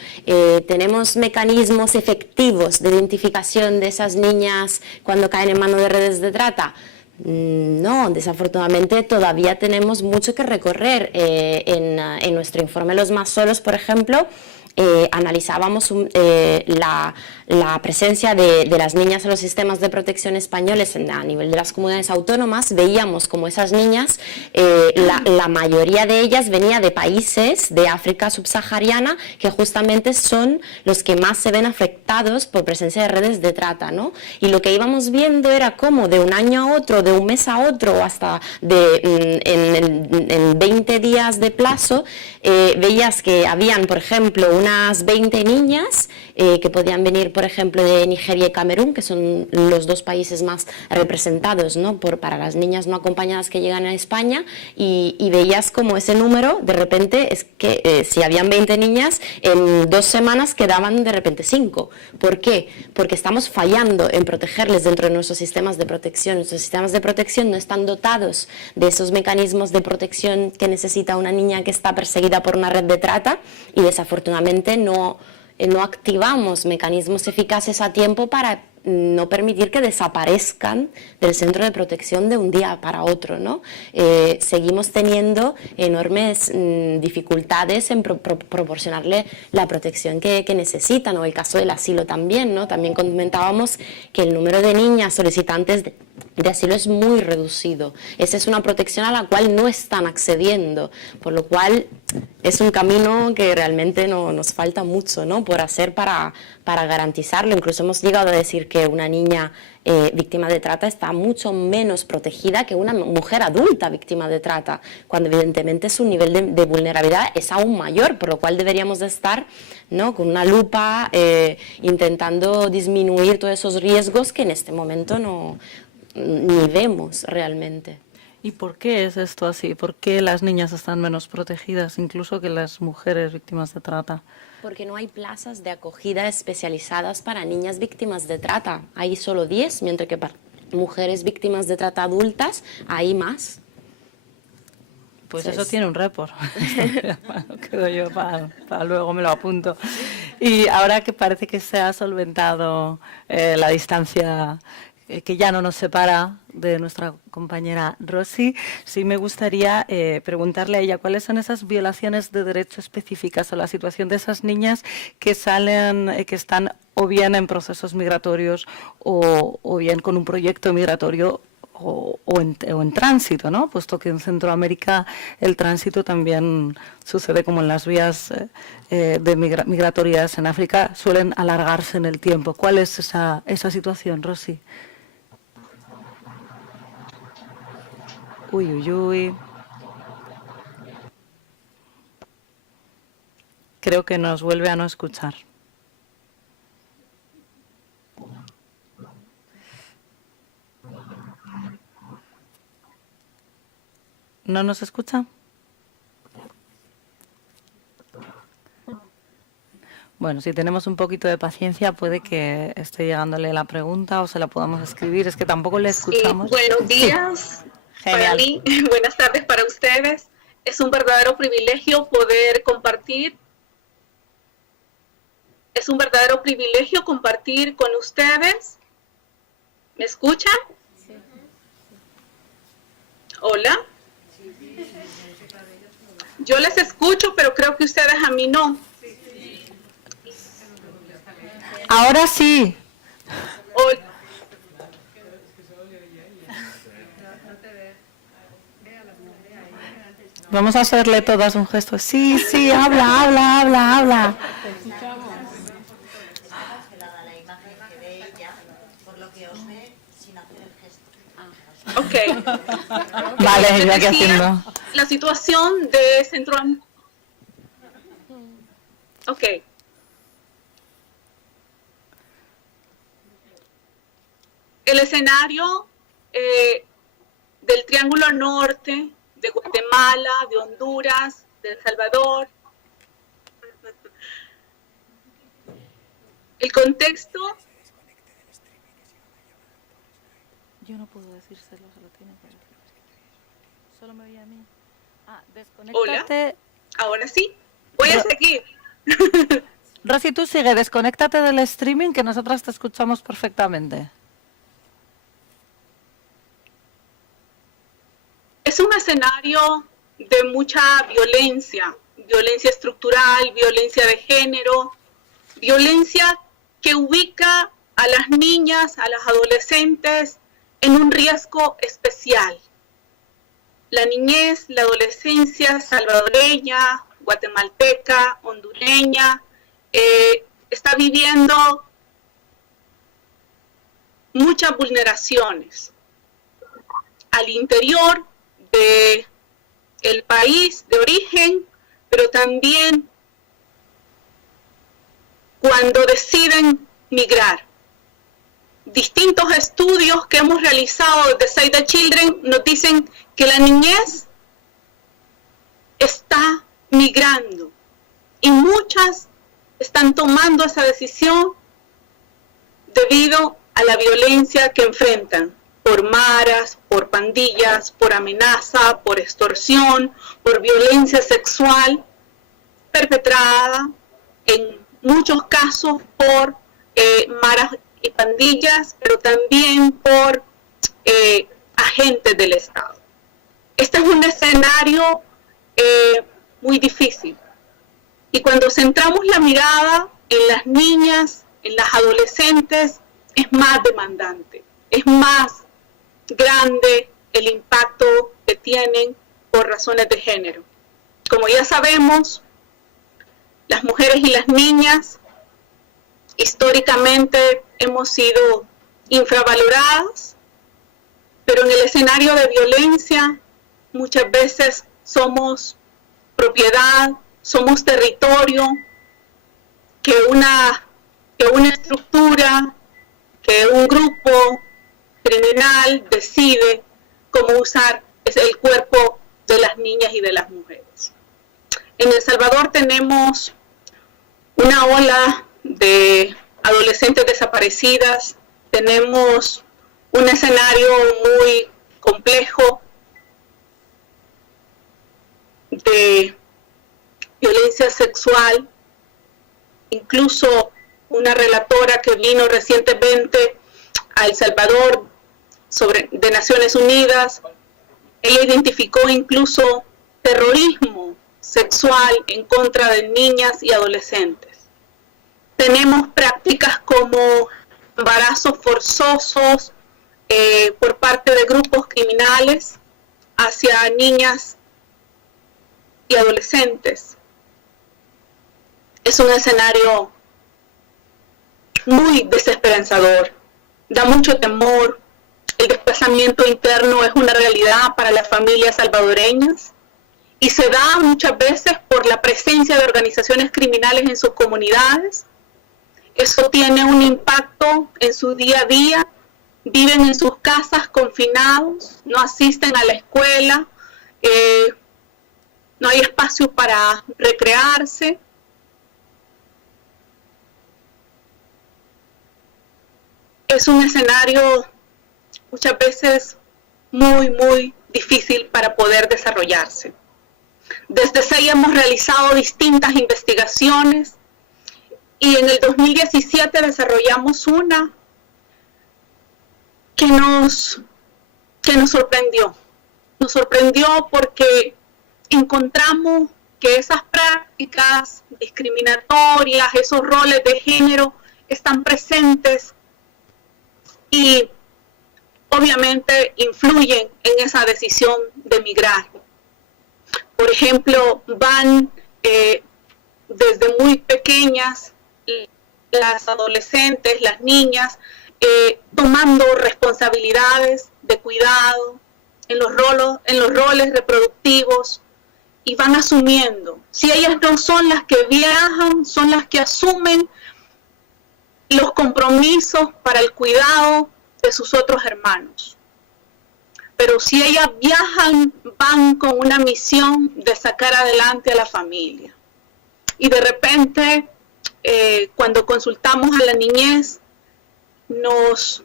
¿Tenemos mecanismos efectivos de identificación de esas niñas cuando caen en manos de redes de trata? No, desafortunadamente todavía tenemos mucho que recorrer. En nuestro informe Los Más Solos, por ejemplo, analizábamos la presencia de las niñas en los sistemas de protección españoles a nivel de las comunidades autónomas. Veíamos como esas niñas, la mayoría de ellas venía de países de África subsahariana, que justamente son los que más se ven afectados por presencia de redes de trata, ¿no? Y lo que íbamos viendo era cómo de un año a otro, de un mes a otro, hasta en 20 días de plazo, veías que habían, por ejemplo, unas 20 niñas que podían venir, por ejemplo, de Nigeria y Camerún, que son los dos países más representados, ¿no? Para las niñas no acompañadas que llegan a España, y veías como ese número, de repente, es que si habían 20 niñas, en 2 semanas quedaban de repente 5. ¿Por qué? Porque estamos fallando en protegerles dentro de nuestros sistemas de protección. Nuestros sistemas de protección no están dotados de esos mecanismos de protección que necesita una niña que está perseguida por una red de trata, y desafortunadamente no activamos mecanismos eficaces a tiempo para no permitir que desaparezcan del centro de protección de un día para otro, ¿no? Seguimos teniendo enormes dificultades en proporcionarle la protección que necesitan, o el caso del asilo también, ¿no? También comentábamos que el número de niñas solicitantes de asilo es muy reducido. Esa es una protección a la cual no están accediendo, por lo cual es un camino que realmente nos falta mucho, ¿no? Por hacer para garantizarlo. Incluso hemos llegado a decir que una niña víctima de trata está mucho menos protegida que una mujer adulta víctima de trata, cuando evidentemente su nivel de vulnerabilidad es aún mayor, por lo cual deberíamos de estar, ¿no? Con una lupa intentando disminuir todos esos riesgos que en este momento ni vemos realmente. ¿Y por qué es esto así? ¿Por qué las niñas están menos protegidas, incluso que las mujeres víctimas de trata? Porque no hay plazas de acogida especializadas para niñas víctimas de trata. Hay solo 10, mientras que para mujeres víctimas de trata adultas hay más. Pues eso tiene un report. Quedo yo para luego, me lo apunto. Y ahora que parece que se ha solventado la distancia que ya no nos separa de nuestra compañera Rosy, sí me gustaría preguntarle a ella cuáles son esas violaciones de derechos específicas o la situación de esas niñas que que están o bien en procesos migratorios o bien con un proyecto migratorio o en tránsito, ¿no? Puesto que en Centroamérica el tránsito también sucede como en las vías migratorias en África, suelen alargarse en el tiempo. ¿Cuál es esa situación, Rosy? Uy. Creo que nos vuelve a no escuchar. ¿No nos escucha? Bueno, si tenemos un poquito de paciencia, puede que esté llegándole la pregunta o se la podamos escribir. Es que tampoco le escuchamos. Buenos días para mí, buenas tardes para ustedes. Es un verdadero privilegio poder compartir. Es un verdadero privilegio compartir con ustedes. ¿Me escuchan? Hola. Yo les escucho, pero creo que ustedes a mí no. Ahora sí. Vamos a hacerle todas un gesto. Sí, sí, habla. Ok. Vale, ya que haciendo. La situación de Centroamérica. Ok. El escenario del Triángulo Norte, de Guatemala, de Honduras, de El Salvador. El contexto. Yo no puedo decírselo, se lo tiene que decir. Solo me oye a mí. Desconéctate. Hola. Ahora sí. Voy a seguir. Rosy, tú sigue, desconéctate del streaming que nosotras te escuchamos perfectamente. Es un escenario de mucha violencia, violencia estructural, violencia de género, violencia que ubica a las niñas, a las adolescentes en un riesgo especial. La niñez, la adolescencia salvadoreña, guatemalteca, hondureña, está viviendo muchas vulneraciones al interior del país de origen, pero también cuando deciden migrar. Distintos estudios que hemos realizado desde Save the Children nos dicen que la niñez está migrando y muchas están tomando esa decisión debido a la violencia que enfrentan por maras, por pandillas, por amenaza, por extorsión, por violencia sexual perpetrada en muchos casos por maras y pandillas, pero también por agentes del Estado. Este es un escenario muy difícil. Y cuando centramos la mirada en las niñas, en las adolescentes, es más demandante, es más grande el impacto que tienen por razones de género. Como ya sabemos, las mujeres y las niñas históricamente hemos sido infravaloradas, pero en el escenario de violencia muchas veces somos propiedad, somos territorio que una estructura, que un grupo criminal decide cómo usar el cuerpo de las niñas y de las mujeres. En El Salvador tenemos una ola de adolescentes desaparecidas, tenemos un escenario muy complejo de violencia sexual, incluso una relatora que vino recientemente a El Salvador de Naciones Unidas, ella identificó incluso terrorismo sexual en contra de niñas y adolescentes. Tenemos prácticas como embarazos forzosos por parte de grupos criminales hacia niñas y adolescentes. Es un escenario muy desesperanzador, da mucho temor. El desplazamiento interno es una realidad para las familias salvadoreñas y se da muchas veces por la presencia de organizaciones criminales en sus comunidades. Eso tiene un impacto en su día a día, viven en sus casas confinados, no asisten a la escuela, no hay espacio para recrearse. Es un escenario muchas veces muy difícil para poder desarrollarse. Desde SEI hemos realizado distintas investigaciones y en el 2017 desarrollamos una que nos sorprendió. Nos sorprendió porque encontramos que esas prácticas discriminatorias, esos roles de género están presentes y obviamente influyen en esa decisión de migrar. Por ejemplo, van desde muy pequeñas las adolescentes, las niñas, tomando responsabilidades de cuidado en los roles reproductivos y van asumiendo. Si ellas no son las que viajan, son las que asumen los compromisos para el cuidado de sus otros hermanos. Pero si ellas viajan, van con una misión de sacar adelante a la familia. Y de repente, cuando consultamos a la niñez, nos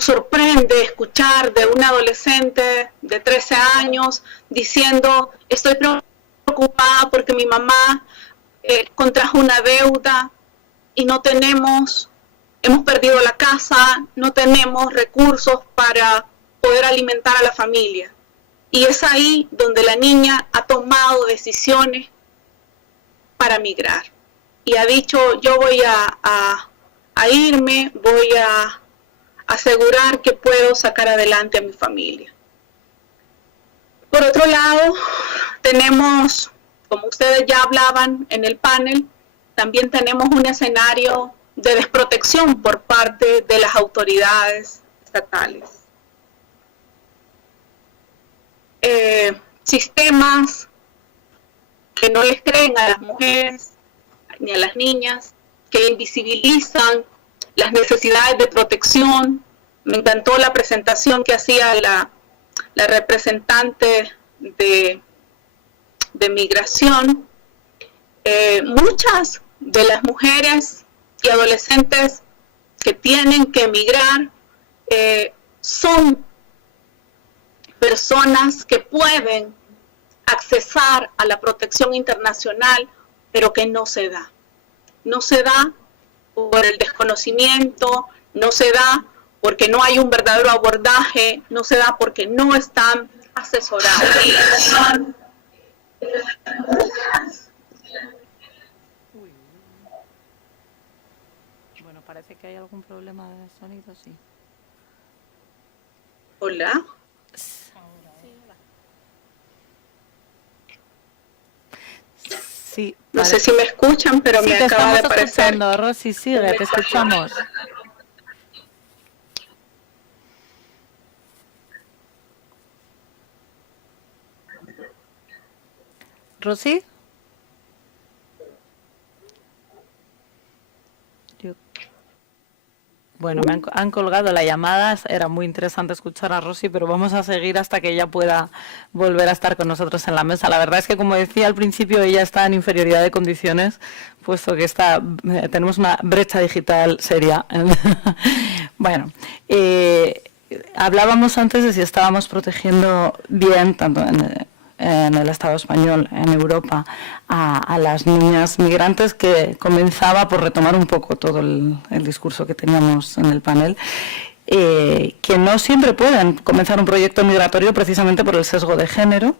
sorprende escuchar de una adolescente de 13 años diciendo: estoy preocupada porque mi mamá contrajo una deuda y hemos perdido la casa, no tenemos recursos para poder alimentar a la familia. Y es ahí donde la niña ha tomado decisiones para migrar. Y ha dicho: yo voy a irme, voy a asegurar que puedo sacar adelante a mi familia. Por otro lado, tenemos, como ustedes ya hablaban en el panel, también tenemos un escenario de desprotección por parte de las autoridades estatales. Sistemas que no les creen a las mujeres ni a las niñas, que invisibilizan las necesidades de protección. Me encantó la presentación que hacía la representante de migración. Muchas de las mujeres y adolescentes que tienen que emigrar son personas que pueden accesar a la protección internacional, pero que no se da. No se da por el desconocimiento, no se da porque no hay un verdadero abordaje, no se da porque no están asesorados. Bueno, parece que hay algún problema de sonido, sí. Hola. Sí, no sé si me escuchan, pero sí, me acaba de aparecer. Rosy, sigue, te escuchamos. ¿Rosy? Bueno, me han colgado la llamada, era muy interesante escuchar a Rosy, pero vamos a seguir hasta que ella pueda volver a estar con nosotros en la mesa. La verdad es que, como decía al principio, ella está en inferioridad de condiciones, puesto que tenemos una brecha digital seria. Bueno, hablábamos antes de si estábamos protegiendo bien, tanto en el Estado español, en Europa, a las niñas migrantes, que comenzaba por retomar un poco todo el discurso que teníamos en el panel, que no siempre pueden comenzar un proyecto migratorio precisamente por el sesgo de género,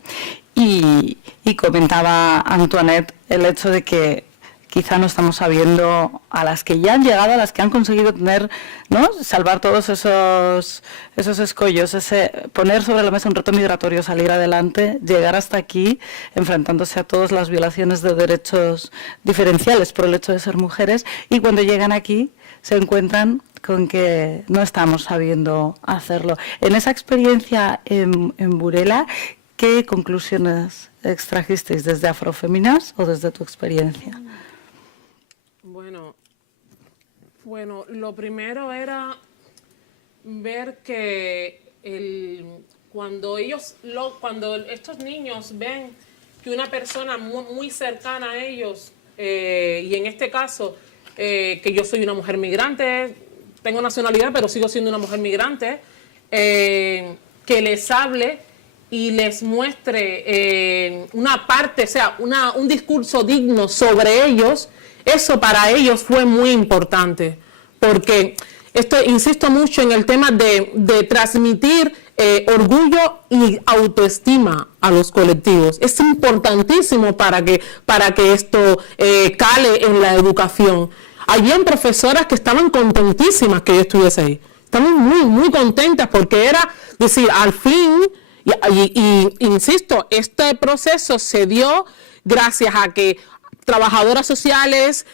y comentaba Antoinette el hecho de que quizá no estamos sabiendo a las que ya han llegado, a las que han conseguido tener, ¿no?, salvar todos esos escollos, poner sobre la mesa un reto migratorio, salir adelante, llegar hasta aquí, enfrentándose a todas las violaciones de derechos diferenciales por el hecho de ser mujeres, y cuando llegan aquí se encuentran con que no estamos sabiendo hacerlo. En esa experiencia en Burela, ¿qué conclusiones extrajisteis desde Afrofeminas o desde tu experiencia? Bueno, lo primero era ver que Cuando estos niños ven que una persona muy cercana a ellos, y en este caso, que yo soy una mujer migrante, tengo nacionalidad, pero sigo siendo una mujer migrante, que les hable y les muestre una parte, o sea, un discurso digno sobre ellos, eso para ellos fue muy importante, porque insisto mucho en el tema de transmitir orgullo y autoestima a los colectivos. Es importantísimo para que esto cale en la educación. Habían profesoras que estaban contentísimas que yo estuviese ahí. Estaban muy, muy contentas porque era decir, al fin, y insisto, este proceso se dio gracias a que trabajadoras sociales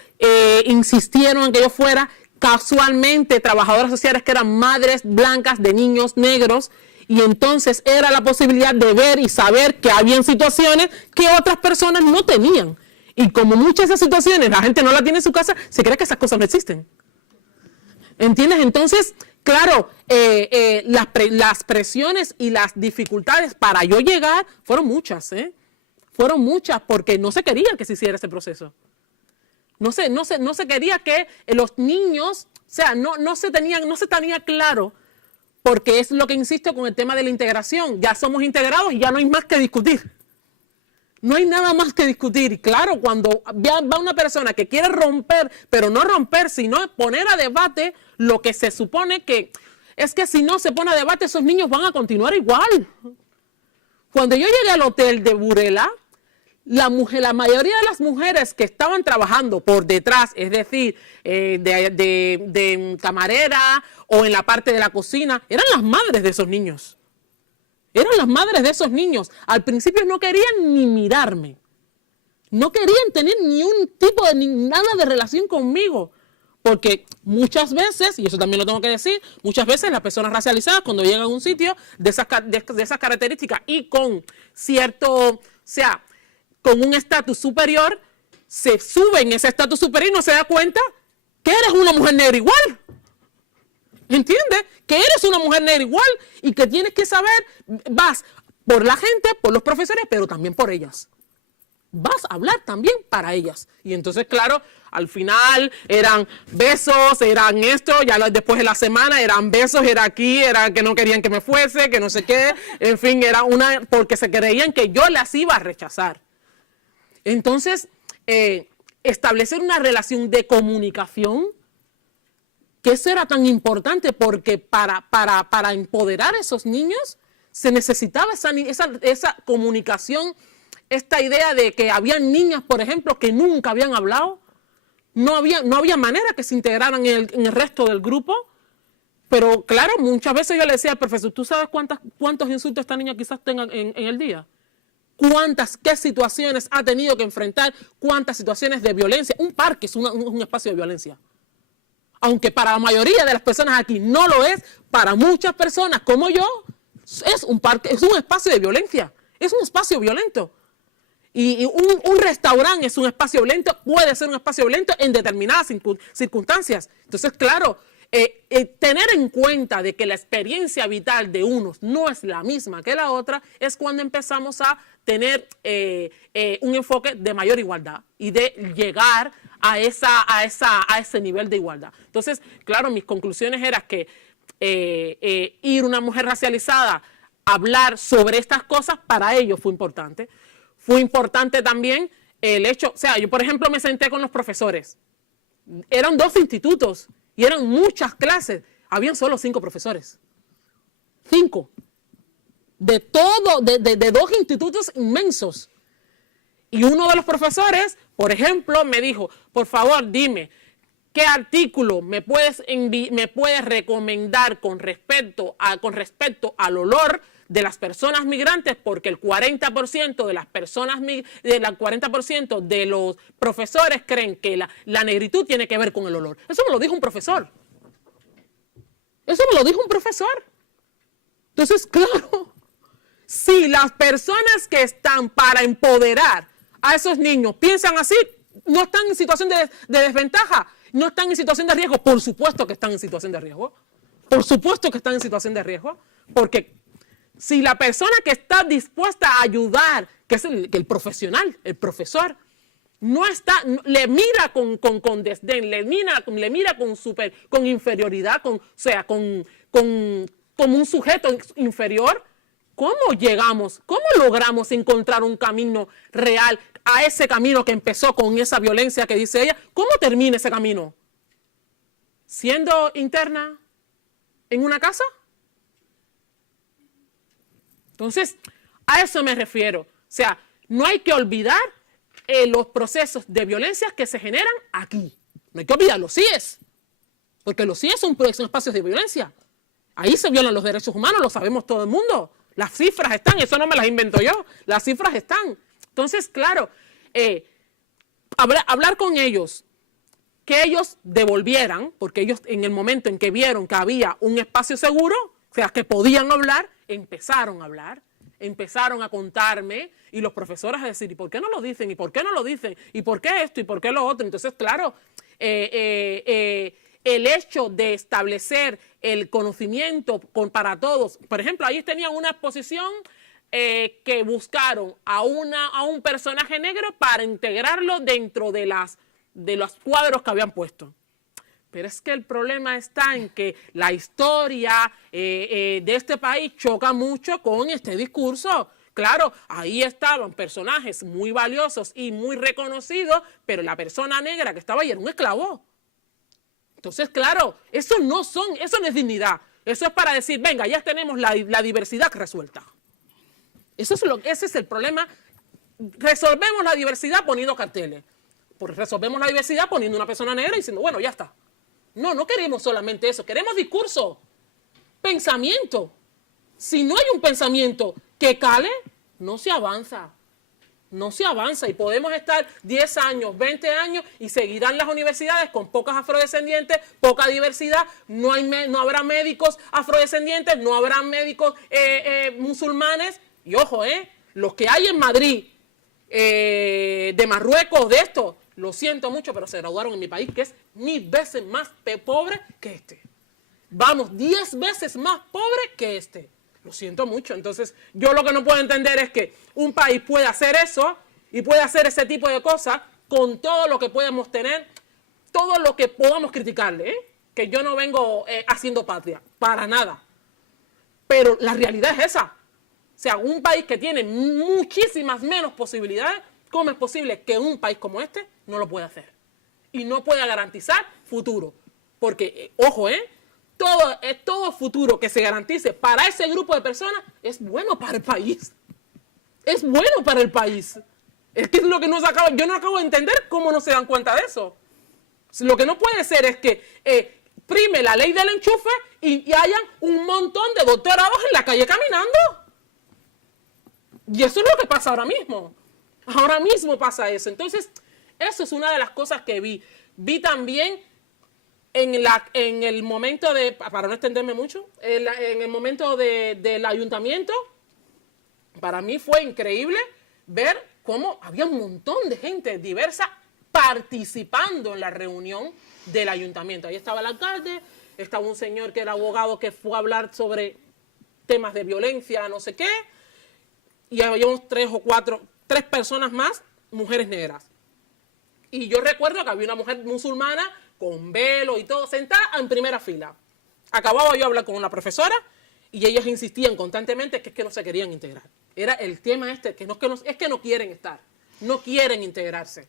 insistieron en que yo fuera, casualmente trabajadoras sociales que eran madres blancas de niños negros, y entonces era la posibilidad de ver y saber que habían situaciones que otras personas no tenían. Y como muchas de esas situaciones la gente no la tiene en su casa, se cree que esas cosas no existen. ¿Entiendes? Entonces, claro, las presiones y las dificultades para yo llegar fueron muchas, fueron muchas porque no se quería que se hiciera ese proceso. No se quería que los niños, o sea, no se tenía claro, porque es lo que insisto con el tema de la integración. Ya somos integrados y ya no hay más que discutir. No hay nada más que discutir. Y claro, cuando va una persona que quiere romper, pero no romper, sino poner a debate lo que se supone que es que si no se pone a debate, esos niños van a continuar igual. Cuando yo llegué al hotel de Burela, la mayoría de las mujeres que estaban trabajando por detrás, es decir, de camarera o en la parte de la cocina, eran las madres de esos niños. Eran las madres de esos niños. Al principio no querían ni mirarme. No querían tener ni un tipo de nada de relación conmigo. Porque muchas veces, y eso también lo tengo que decir, muchas veces las personas racializadas cuando llegan a un sitio de esas características y con cierto, o sea, con un estatus superior, se suben ese estatus superior y no se da cuenta que eres una mujer negra igual. ¿Entiendes? Que eres una mujer negra igual y que tienes que saber, vas por la gente, por los profesores, pero también por ellas. Vas a hablar también para ellas. Y entonces, claro, al final eran besos, eran esto, ya después de la semana eran besos, era aquí, era que no querían que me fuese, que no sé qué. En fin, era porque se creían que yo las iba a rechazar. Entonces, establecer una relación de comunicación, que eso era tan importante porque para empoderar a esos niños se necesitaba esa comunicación, esta idea de que habían niñas, por ejemplo, que nunca habían hablado, no había manera que se integraran en el resto del grupo, pero claro, muchas veces yo le decía al profesor, ¿tú sabes cuántos insultos esta niña quizás tenga en el día? ¿Qué situaciones ha tenido que enfrentar? ¿Cuántas situaciones de violencia? Un parque es un espacio de violencia. Aunque para la mayoría de las personas aquí no lo es, para muchas personas como yo, es un parque, es un espacio de violencia, es un espacio violento. Y un restaurante es un espacio violento, puede ser un espacio violento en determinadas circunstancias. Entonces, claro, tener en cuenta de que la experiencia vital de unos no es la misma que la otra, es cuando empezamos a tener un enfoque de mayor igualdad y de llegar a ese nivel de igualdad. Entonces, claro, mis conclusiones eran que ir una mujer racializada a hablar sobre estas cosas, para ellos fue importante. Fue importante también el hecho, o sea, yo por ejemplo me senté con los profesores. Eran 2 institutos y eran muchas clases. Habían solo 5 profesores. 5. De 2 institutos inmensos. Y uno de los profesores, por ejemplo, me dijo, por favor, dime, ¿qué artículo me puedes recomendar con respecto al olor de las personas migrantes? Porque el 40% de las personas, del 40% de los profesores creen que la negritud tiene que ver con el olor. Eso me lo dijo un profesor. Eso me lo dijo un profesor. Entonces, claro, si las personas que están para empoderar a esos niños piensan así, no están en situación de desventaja, no están en situación de riesgo. Por supuesto que están en situación de riesgo. Por supuesto que están en situación de riesgo, porque Si la persona que está dispuesta a ayudar, que es el profesional, el profesor, no está, le mira con desdén, le mira con inferioridad, como un sujeto inferior, ¿cómo llegamos? ¿Cómo logramos encontrar un camino real a ese camino que empezó con esa violencia que dice ella? ¿Cómo termina ese camino? ¿Siendo interna en una casa? Entonces, a eso me refiero. O sea, no hay que olvidar los procesos de violencia que se generan aquí. No hay que olvidar los CIES, porque los CIES son espacios de violencia. Ahí se violan los derechos humanos, lo sabemos todo el mundo. Las cifras están, eso no me las invento yo, las cifras están. Entonces, claro, hablar con ellos, que ellos devolvieran, porque ellos en el momento en que vieron que había un espacio seguro, o sea, que podían hablar, empezaron a hablar, empezaron a contarme, y los profesores a decir, ¿y por qué no lo dicen? ¿Y por qué no lo dicen? ¿Y por qué esto? ¿Y por qué lo otro? Entonces, claro, el hecho de establecer el conocimiento para todos, por ejemplo, ahí tenían una exposición que buscaron a un personaje negro para integrarlo dentro de los cuadros que habían puesto. Pero es que el problema está en que la historia de este país choca mucho con este discurso. Claro, ahí estaban personajes muy valiosos y muy reconocidos, pero la persona negra que estaba ahí era un esclavo. Entonces, claro, eso no es dignidad. Eso es para decir, venga, ya tenemos la diversidad resuelta. Ese es el problema. Resolvemos la diversidad poniendo carteles. Resolvemos la diversidad poniendo una persona negra y diciendo, bueno, ya está. No queremos solamente eso, queremos discurso, pensamiento. Si no hay un pensamiento que cale, no se avanza. No se avanza y podemos estar 10 años, 20 años y seguirán las universidades con pocas afrodescendientes, poca diversidad, no habrá médicos afrodescendientes, no habrá médicos musulmanes. Y ojo, los que hay en Madrid, de Marruecos, de esto, lo siento mucho, pero se graduaron en mi país, que es 1000 veces más pobre que este. Vamos, 10 veces más pobre que este. Lo siento mucho. Entonces, yo lo que no puedo entender es que un país puede hacer eso y puede hacer ese tipo de cosas con todo lo que podemos tener, todo lo que podamos criticarle, que yo no vengo haciendo patria, para nada. Pero la realidad es esa. O sea, un país que tiene muchísimas menos posibilidades, ¿cómo es posible que un país como este no lo pueda hacer? Y no pueda garantizar futuro. Porque, ojo, todo futuro que se garantice para ese grupo de personas es bueno para el país. Es bueno para el país. Es que es lo que yo no acabo de entender cómo no se dan cuenta de eso. Lo que no puede ser es que prime la ley del enchufe y hayan un montón de doctorados en la calle caminando. Y eso es lo que pasa ahora mismo. Ahora mismo pasa eso. Entonces, eso es una de las cosas que vi. Vi también en el momento de, para no extenderme mucho, en el momento del ayuntamiento, para mí fue increíble ver cómo había un montón de gente diversa participando en la reunión del ayuntamiento. Ahí estaba el alcalde, estaba un señor que era abogado que fue a hablar sobre temas de violencia, no sé qué, y habíamos 3 personas más, mujeres negras. Y yo recuerdo que había una mujer musulmana con velo y todo, sentada en primera fila. Acababa yo de hablar con una profesora y ellas insistían constantemente que es que no se querían integrar. Era el tema es que no quieren estar, no quieren integrarse.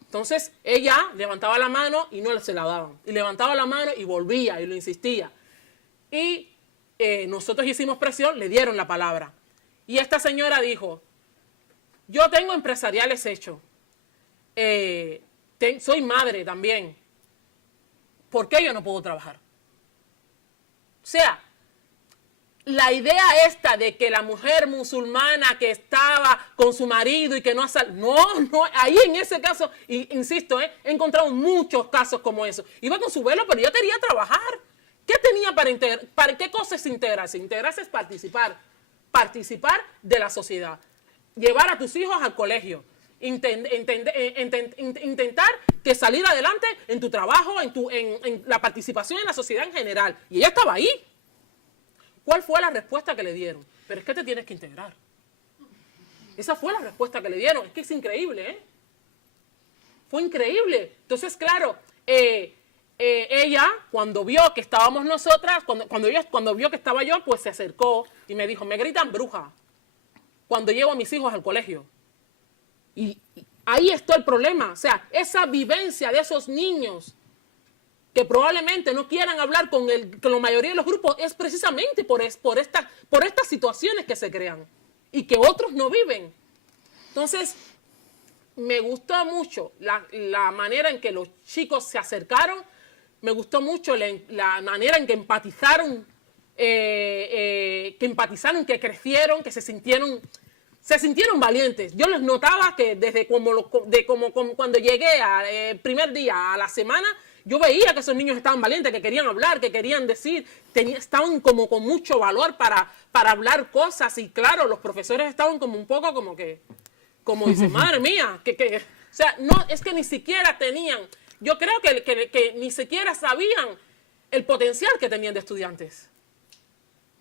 Entonces ella levantaba la mano y no se la daban. Y levantaba la mano y volvía y lo insistía. Y nosotros hicimos presión, le dieron la palabra. Y esta señora dijo, yo tengo empresariales hechos. Soy madre también. ¿Por qué yo no puedo trabajar? O sea, la idea esta de que la mujer musulmana que estaba con su marido y que no ha salido, no, ahí en ese caso, insisto, he encontrado muchos casos como eso. Iba con su velo, pero yo quería trabajar. ¿Qué tenía para integrar? ¿Para qué cosa es integrarse? Integrarse es participar de la sociedad, llevar a tus hijos al colegio, intentar que salir adelante en tu trabajo, en la participación en la sociedad en general. Y ella estaba ahí. ¿Cuál fue la respuesta que le dieron? Pero es que te tienes que integrar. Esa fue la respuesta que le dieron. Es que es increíble, ¿eh? Fue increíble. Entonces, claro, ella, cuando vio que estábamos nosotras, cuando vio que estaba yo, pues se acercó y me dijo, me gritan bruja cuando llevo a mis hijos al colegio. Y ahí está el problema. O sea, esa vivencia de esos niños que probablemente no quieran hablar con la mayoría de los grupos es precisamente por estas situaciones que se crean y que otros no viven. Entonces, me gustó mucho la manera en que los chicos se acercaron, me gustó mucho la manera en que empatizaron, que crecieron, que se sintieron valientes. Yo les notaba que desde como cuando llegué el primer día a la semana, yo veía que esos niños estaban valientes, que querían hablar, que querían decir, estaban como con mucho valor para hablar cosas. Y claro, los profesores estaban como un poco como dicen, madre mía, o sea, no, es que ni siquiera tenían, yo creo que ni siquiera sabían el potencial que tenían de estudiantes.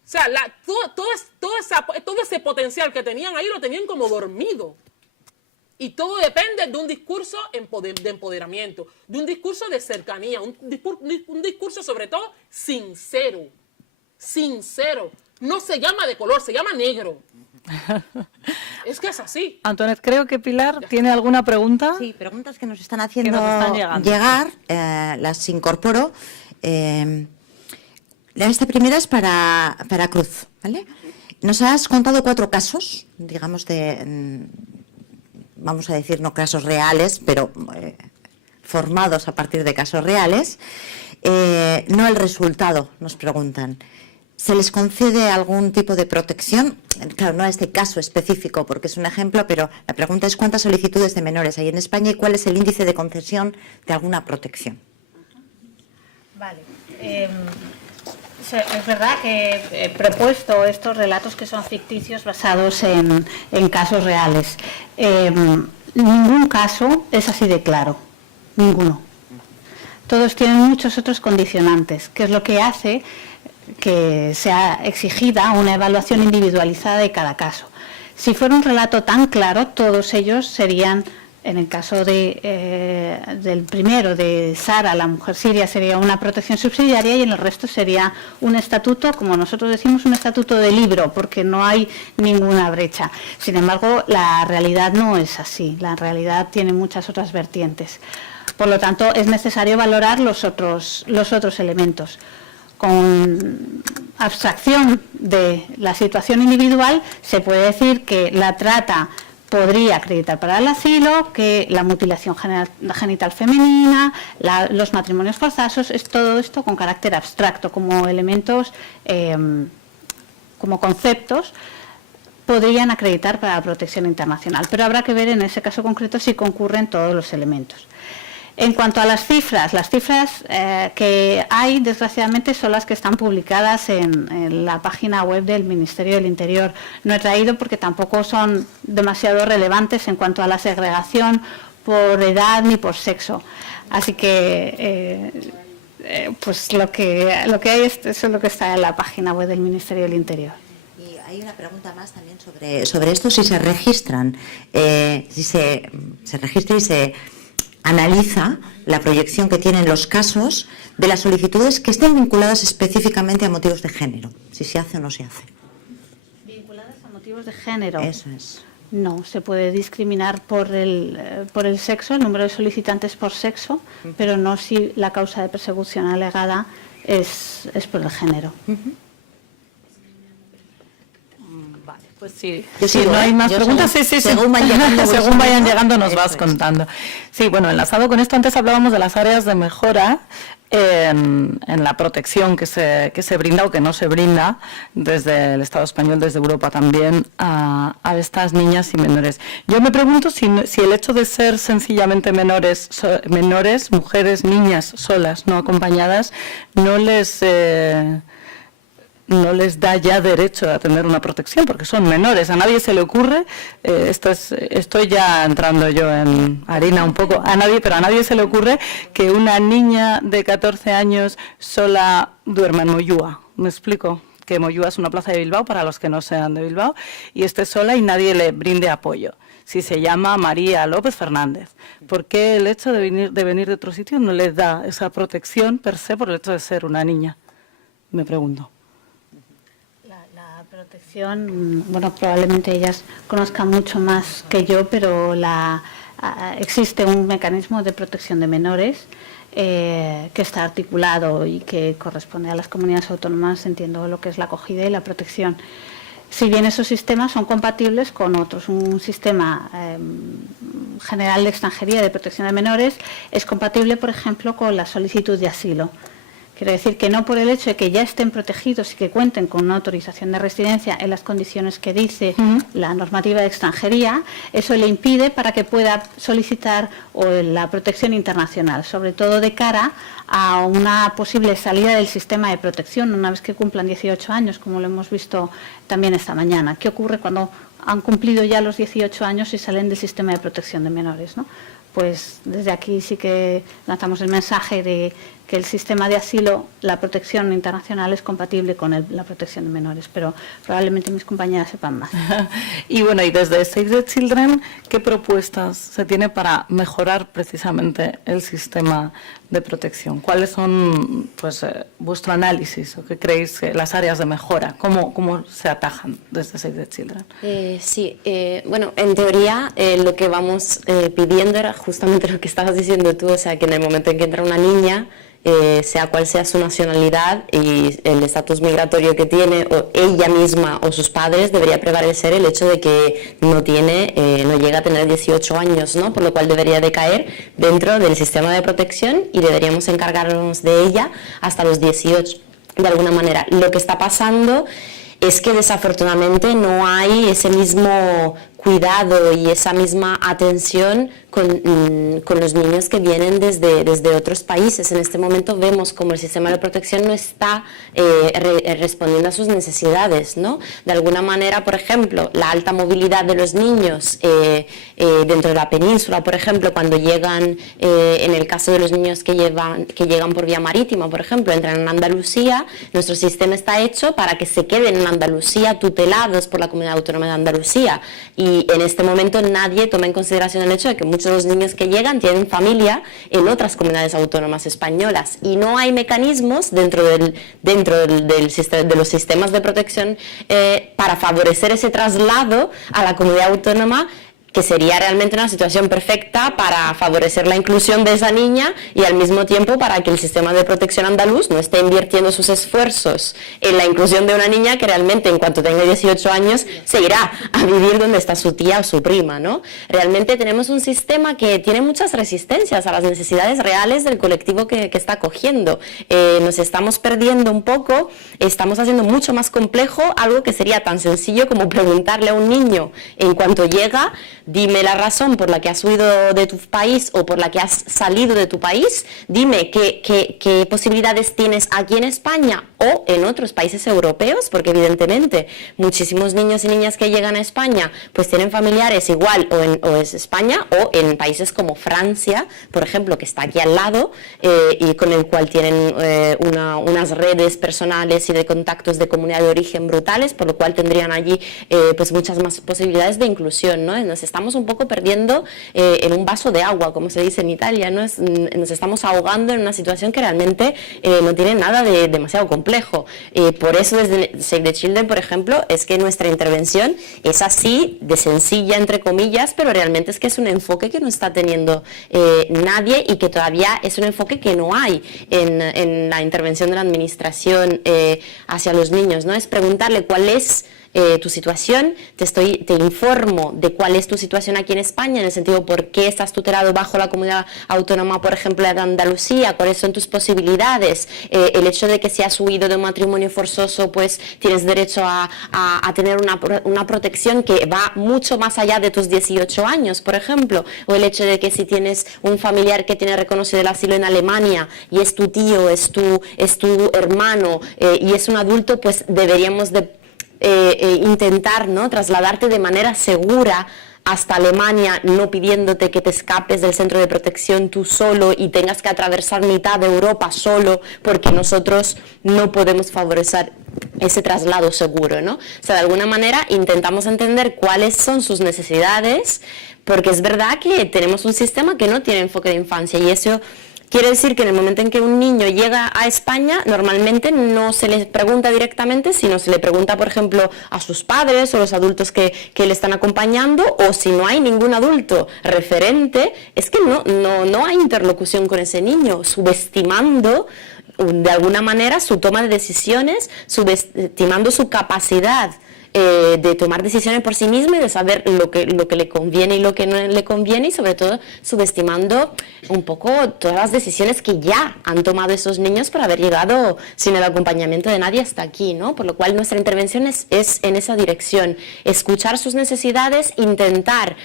O sea, todo ese potencial que tenían ahí lo tenían como dormido. Y todo depende de un discurso de empoderamiento, de un discurso de cercanía, un discurso sobre todo sincero. No se llama de color, se llama negro. Es que es así. Antoinette, creo que Pilar tiene alguna pregunta. Sí, preguntas que nos están haciendo están llegar, las incorporo. Esta primera es para Cruz, ¿vale? Nos has contado 4 casos, digamos, vamos a decir, no casos reales, pero formados a partir de casos reales. No el resultado, nos preguntan. ¿Se les concede algún tipo de protección? Claro, no a este caso específico, porque es un ejemplo, pero la pregunta es ¿cuántas solicitudes de menores hay en España y cuál es el índice de concesión de alguna protección? Vale. Es verdad que he propuesto estos relatos que son ficticios basados en casos reales. Ningún caso es así de claro, ninguno. Todos tienen muchos otros condicionantes, que es lo que hace que sea exigida una evaluación individualizada de cada caso. Si fuera un relato tan claro, todos ellos serían, en el caso del primero, de Sara, la mujer siria, sería una protección subsidiaria y en el resto sería un estatuto, como nosotros decimos, un estatuto de libro, porque no hay ninguna brecha. Sin embargo, la realidad no es así, la realidad tiene muchas otras vertientes. Por lo tanto, es necesario valorar los otros elementos. Con abstracción de la situación individual, se puede decir que la trata podría acreditar para el asilo, que la mutilación genital femenina, los matrimonios forzosos, es todo esto con carácter abstracto, como elementos, como conceptos, podrían acreditar para la protección internacional. Pero habrá que ver en ese caso concreto si concurren todos los elementos. En cuanto a las cifras que hay, desgraciadamente, son las que están publicadas en la página web del Ministerio del Interior. No he traído porque tampoco son demasiado relevantes en cuanto a la segregación por edad ni por sexo. Así que, pues lo que hay eso es lo que está en la página web del Ministerio del Interior. Y hay una pregunta más también sobre esto, si se registran, si se registra y se analiza la proyección que tienen los casos de las solicitudes que estén vinculadas específicamente a motivos de género, si se hace o no se hace. ¿Vinculadas a motivos de género? Eso es. No, se puede discriminar por el sexo, el número de solicitantes por sexo, pero no si la causa de persecución alegada es por el género. Pues sí, sigo, no hay más preguntas. Sí. Según vayan llegando, nos vas contando. Sí, bueno, enlazado con esto, antes hablábamos de las áreas de mejora en la protección que se brinda o que no se brinda desde el Estado español, desde Europa también, a estas niñas y menores. Yo me pregunto si el hecho de ser sencillamente menores, mujeres, niñas solas, no acompañadas, no les da ya derecho a tener una protección, porque son menores. A nadie se le ocurre, estoy ya entrando yo en harina un poco, pero a nadie se le ocurre que una niña de 14 años sola duerma en Moyúa. ¿Me explico? que Moyúa es una plaza de Bilbao, para los que no sean de Bilbao, y esté sola y nadie le brinde apoyo. Si se llama María López Fernández, ¿por qué el hecho de venir de otro sitio no le da esa protección per se por el hecho de ser una niña? Me pregunto. La protección, bueno, probablemente ellas conozcan mucho más que yo, pero existe un mecanismo de protección de menores que está articulado y que corresponde a las comunidades autónomas, entiendo lo que es la acogida y la protección. Si bien esos sistemas son compatibles con otros, un sistema general de extranjería de protección de menores es compatible, por ejemplo, con la solicitud de asilo. Quiero decir que no por el hecho de que ya estén protegidos y que cuenten con una autorización de residencia en las condiciones que dice la normativa de extranjería, eso le impide para que pueda solicitar la protección internacional, sobre todo de cara a una posible salida del sistema de protección una vez que cumplan 18 años, como lo hemos visto también esta mañana. ¿Qué ocurre cuando han cumplido ya los 18 años y salen del sistema de protección de menores, ¿no? Pues desde aquí sí que lanzamos el mensaje de que el sistema de asilo, la protección internacional es compatible con la protección de menores, pero probablemente mis compañeras sepan más. Y bueno, y desde Save the Children, ¿qué propuestas se tiene para mejorar precisamente el sistema de protección? ¿Cuáles son, pues, vuestro análisis o qué creéis las áreas de mejora? ¿Cómo se atajan desde Save the Children? Bueno, en teoría lo que vamos pidiendo era justamente lo que estabas diciendo tú, o sea, que en el momento en que entra una niña, sea cual sea su nacionalidad y el estatus migratorio que tiene, o ella misma o sus padres, debería prevalecer el hecho de que no llega a tener 18 años, ¿no? Por lo cual debería de caer dentro del sistema de protección y deberíamos encargarnos de ella hasta los 18, de alguna manera. Lo que está pasando es que desafortunadamente no hay ese mismo cuidado y esa misma atención con los niños que vienen desde otros países. En este momento vemos como el sistema de protección no está respondiendo a sus necesidades, ¿no? De alguna manera, por ejemplo, la alta movilidad de los niños dentro de la península, por ejemplo, cuando llegan, en el caso de los niños que llegan por vía marítima, por ejemplo, entran en Andalucía, nuestro sistema está hecho para que se queden en Andalucía tutelados por la Comunidad Autónoma de Andalucía. Y en este momento nadie toma en consideración el hecho de que muchos de los niños que llegan tienen familia en otras comunidades autónomas españolas y no hay mecanismos dentro de los sistemas de protección para favorecer ese traslado a la comunidad autónoma, que sería realmente una situación perfecta para favorecer la inclusión de esa niña y al mismo tiempo para que el sistema de protección andaluz no esté invirtiendo sus esfuerzos en la inclusión de una niña que realmente en cuanto tenga 18 años se irá a vivir donde está su tía o su prima, ¿no? Realmente tenemos un sistema que tiene muchas resistencias a las necesidades reales del colectivo que está acogiendo. Nos estamos perdiendo un poco, estamos haciendo mucho más complejo algo que sería tan sencillo como preguntarle a un niño en cuanto llega: dime la razón por la que has huido de tu país o por la que has salido de tu país, dime qué posibilidades tienes aquí en España o en otros países europeos, porque evidentemente muchísimos niños y niñas que llegan a España pues tienen familiares igual o es España o en países como Francia, por ejemplo, que está aquí al lado y con el cual tienen unas redes personales y de contactos de comunidad de origen brutales, por lo cual tendrían allí pues muchas más posibilidades de inclusión, ¿no? Nos estamos un poco perdiendo en un vaso de agua, como se dice en Italia, ¿no? Nos estamos ahogando en una situación que realmente no tiene nada de demasiado complejo. Por eso desde Save the Children, por ejemplo, es que nuestra intervención es así, de sencilla entre comillas, pero realmente es que es un enfoque que no está teniendo nadie y que todavía es un enfoque que no hay en la intervención de la administración hacia los niños, ¿no? Es preguntarle cuál es tu situación, te informo de cuál es tu situación aquí en España, en el sentido por qué estás tutelado bajo la comunidad autónoma, por ejemplo, de Andalucía, cuáles son tus posibilidades, el hecho de que si has huido de un matrimonio forzoso, pues tienes derecho a tener una protección que va mucho más allá de tus 18 años, por ejemplo, o el hecho de que si tienes un familiar que tiene reconocido el asilo en Alemania y es tu tío, es tu hermano y es un adulto, pues deberíamos de intentar, ¿no?, trasladarte de manera segura hasta Alemania, no pidiéndote que te escapes del centro de protección tú solo y tengas que atravesar mitad de Europa solo, porque nosotros no podemos favorecer ese traslado seguro, ¿no? O sea, de alguna manera intentamos entender cuáles son sus necesidades, porque es verdad que tenemos un sistema que no tiene enfoque de infancia, y eso quiere decir que en el momento en que un niño llega a España, normalmente no se le pregunta directamente, sino se le pregunta, por ejemplo, a sus padres o los adultos que le están acompañando, o si no hay ningún adulto referente, es que no hay interlocución con ese niño, subestimando de alguna manera su toma de decisiones, subestimando su capacidad de tomar decisiones por sí mismo y de saber lo que le conviene y lo que no le conviene, y sobre todo subestimando un poco todas las decisiones que ya han tomado esos niños por haber llegado sin el acompañamiento de nadie hasta aquí, ¿no? Por lo cual nuestra intervención es en esa dirección, escuchar sus necesidades, intentar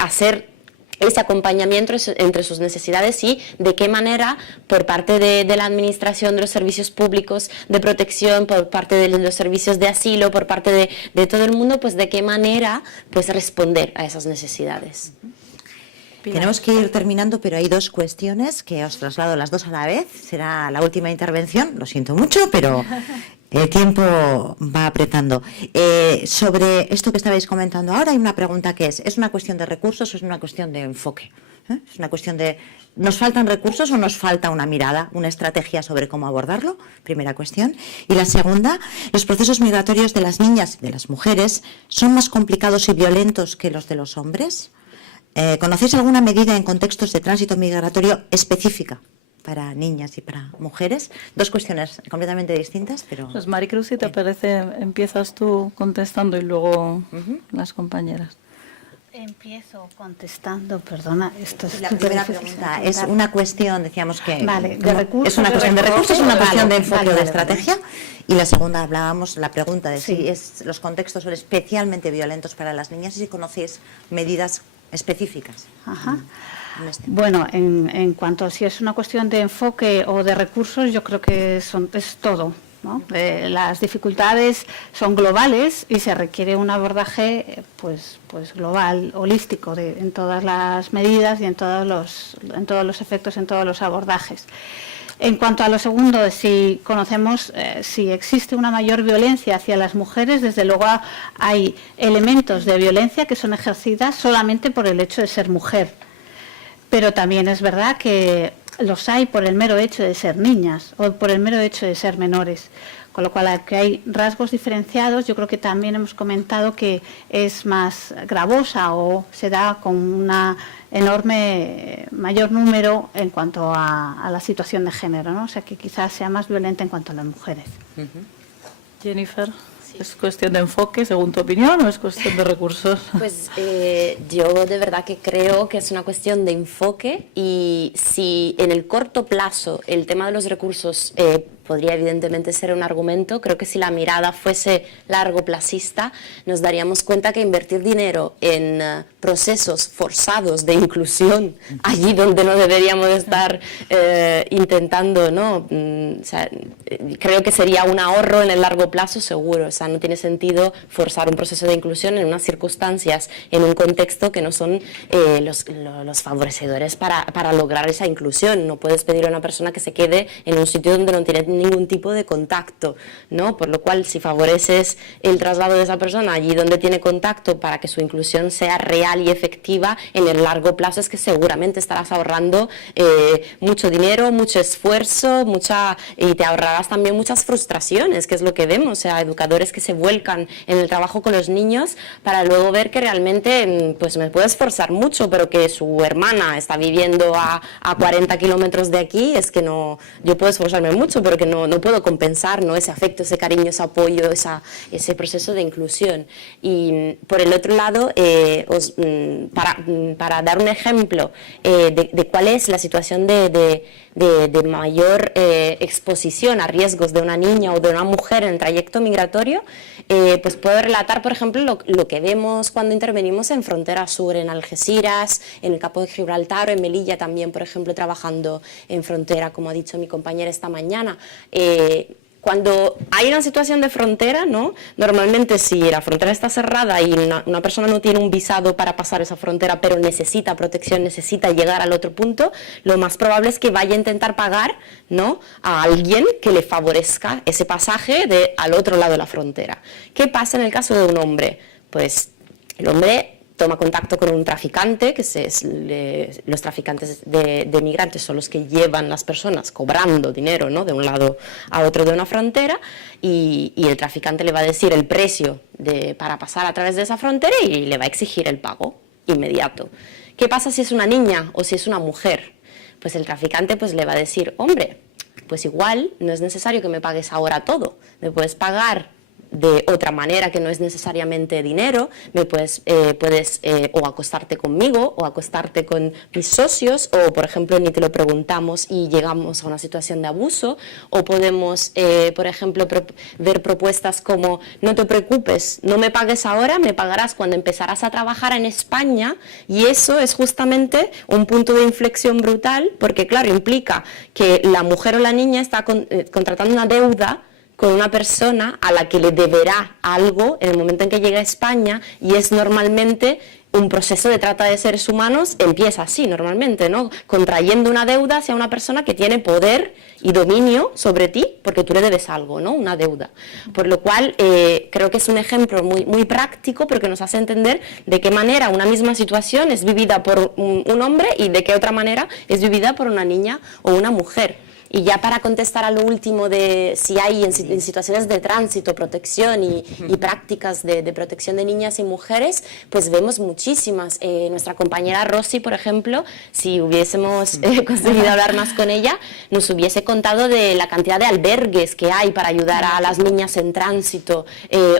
hacer ese acompañamiento entre sus necesidades y de qué manera por parte de la administración, de los servicios públicos de protección, por parte de los servicios de asilo, por parte de todo el mundo, pues de qué manera pues responder a esas necesidades. Tenemos que ir terminando, pero hay dos cuestiones que os traslado las dos a la vez. Será la última intervención, lo siento mucho, pero el tiempo va apretando. Sobre esto que estabais comentando ahora, hay una pregunta que ¿es una cuestión de recursos o es una cuestión de enfoque? Es una cuestión de, ¿nos faltan recursos o nos falta una mirada, una estrategia sobre cómo abordarlo? Primera cuestión. Y la segunda, ¿los procesos migratorios de las niñas y de las mujeres son más complicados y violentos que los de los hombres? ¿Conocéis alguna medida en contextos de tránsito migratorio específica para niñas y para mujeres? Dos cuestiones completamente distintas, pero... Pues Maricruz, si te parece, empiezas tú contestando y luego las compañeras. Empiezo contestando, perdona, esto es la primera pregunta es una cuestión, decíamos que vale, de recursos, es una cuestión de recursos, es una cuestión de enfoque o de estrategia, vale. Y la segunda hablábamos, la pregunta de Sí. si los contextos son especialmente violentos para las niñas y si conocéis medidas específicas. Ajá. En este. Bueno, en cuanto a si es una cuestión de enfoque o de recursos, yo creo que es todo, ¿no? Las dificultades son globales y se requiere un abordaje pues global, holístico, en todas las medidas y en todos los efectos, en todos los abordajes. En cuanto a lo segundo, si conocemos si existe una mayor violencia hacia las mujeres, desde luego hay elementos de violencia que son ejercidas solamente por el hecho de ser mujer. Pero también es verdad que los hay por el mero hecho de ser niñas o por el mero hecho de ser menores. Con lo cual, que hay rasgos diferenciados, yo creo que también hemos comentado que es más gravosa o se da con una enorme mayor número en cuanto a la situación de género, ¿no? O sea, que quizás sea más violenta en cuanto a las mujeres. Jennifer, ¿es cuestión de enfoque, según tu opinión, o es cuestión de recursos? Pues yo de verdad que creo que es una cuestión de enfoque, y si en el corto plazo el tema de los recursos podría evidentemente ser un argumento, creo que si la mirada fuese largoplacista nos daríamos cuenta que invertir dinero en procesos forzados de inclusión allí donde no deberíamos estar intentando, ¿no? O sea, creo que sería un ahorro en el largo plazo seguro. O sea, no tiene sentido forzar un proceso de inclusión en unas circunstancias, en un contexto que no son los favorecedores para lograr esa inclusión. No puedes pedir a una persona que se quede en un sitio donde no tiene ningún tipo de contacto, ¿no? Por lo cual, si favoreces el traslado de esa persona allí donde tiene contacto para que su inclusión sea real y efectiva, en el largo plazo es que seguramente estarás ahorrando mucho dinero, mucho esfuerzo, y te ahorrarás también muchas frustraciones, que es lo que vemos, o sea, educadores que se vuelcan en el trabajo con los niños para luego ver que realmente pues me puedo esforzar mucho, pero que su hermana está viviendo a 40 kilómetros de aquí, es que no, yo puedo esforzarme mucho, pero que no puedo compensar, ¿no? Ese afecto, ese cariño, ese apoyo, ese proceso de inclusión. Y por el otro lado, para dar un ejemplo de cuál es la situación de mayor exposición a riesgos de una niña o de una mujer en el trayecto migratorio, pues puedo relatar, por ejemplo, lo que vemos cuando intervenimos en Frontera Sur, en Algeciras, en el Campo de Gibraltar o en Melilla también, por ejemplo, trabajando en frontera, como ha dicho mi compañera esta mañana. cuando hay una situación de frontera, ¿no? Normalmente si la frontera está cerrada y una persona no tiene un visado para pasar esa frontera, pero necesita protección, necesita llegar al otro punto, lo más probable es que vaya a intentar pagar, ¿no?, a alguien que le favorezca ese pasaje al otro lado de la frontera. ¿Qué pasa en el caso de un hombre? Pues el hombre toma contacto con un traficante, los traficantes de migrantes son los que llevan las personas cobrando dinero, ¿no?, de un lado a otro de una frontera, y el traficante le va a decir el precio para pasar a través de esa frontera y le va a exigir el pago inmediato. ¿Qué pasa si es una niña o si es una mujer? Pues el traficante pues le va a decir, hombre, pues igual no es necesario que me pagues ahora todo, me puedes pagar de otra manera que no es necesariamente dinero, puedes o acostarte conmigo o acostarte con mis socios, o por ejemplo ni te lo preguntamos y llegamos a una situación de abuso, o podemos por ejemplo ver propuestas como no te preocupes, no me pagues ahora, me pagarás cuando empezarás a trabajar en España, y eso es justamente un punto de inflexión brutal, porque claro, implica que la mujer o la niña está contratando una deuda con una persona a la que le deberá algo en el momento en que llegue a España, y es normalmente un proceso de trata de seres humanos, empieza así normalmente, ¿no?, contrayendo una deuda hacia una persona que tiene poder y dominio sobre ti porque tú le debes algo, ¿no?, una deuda. Por lo cual creo que es un ejemplo muy, muy práctico, pero que nos hace entender de qué manera una misma situación es vivida por un hombre y de qué otra manera es vivida por una niña o una mujer. Y ya para contestar a lo último de si hay en situaciones de tránsito, protección y prácticas de protección de niñas y mujeres, pues vemos muchísimas. Nuestra compañera Rosy, por ejemplo, si hubiésemos conseguido hablar más con ella, nos hubiese contado de la cantidad de albergues que hay para ayudar a las niñas en tránsito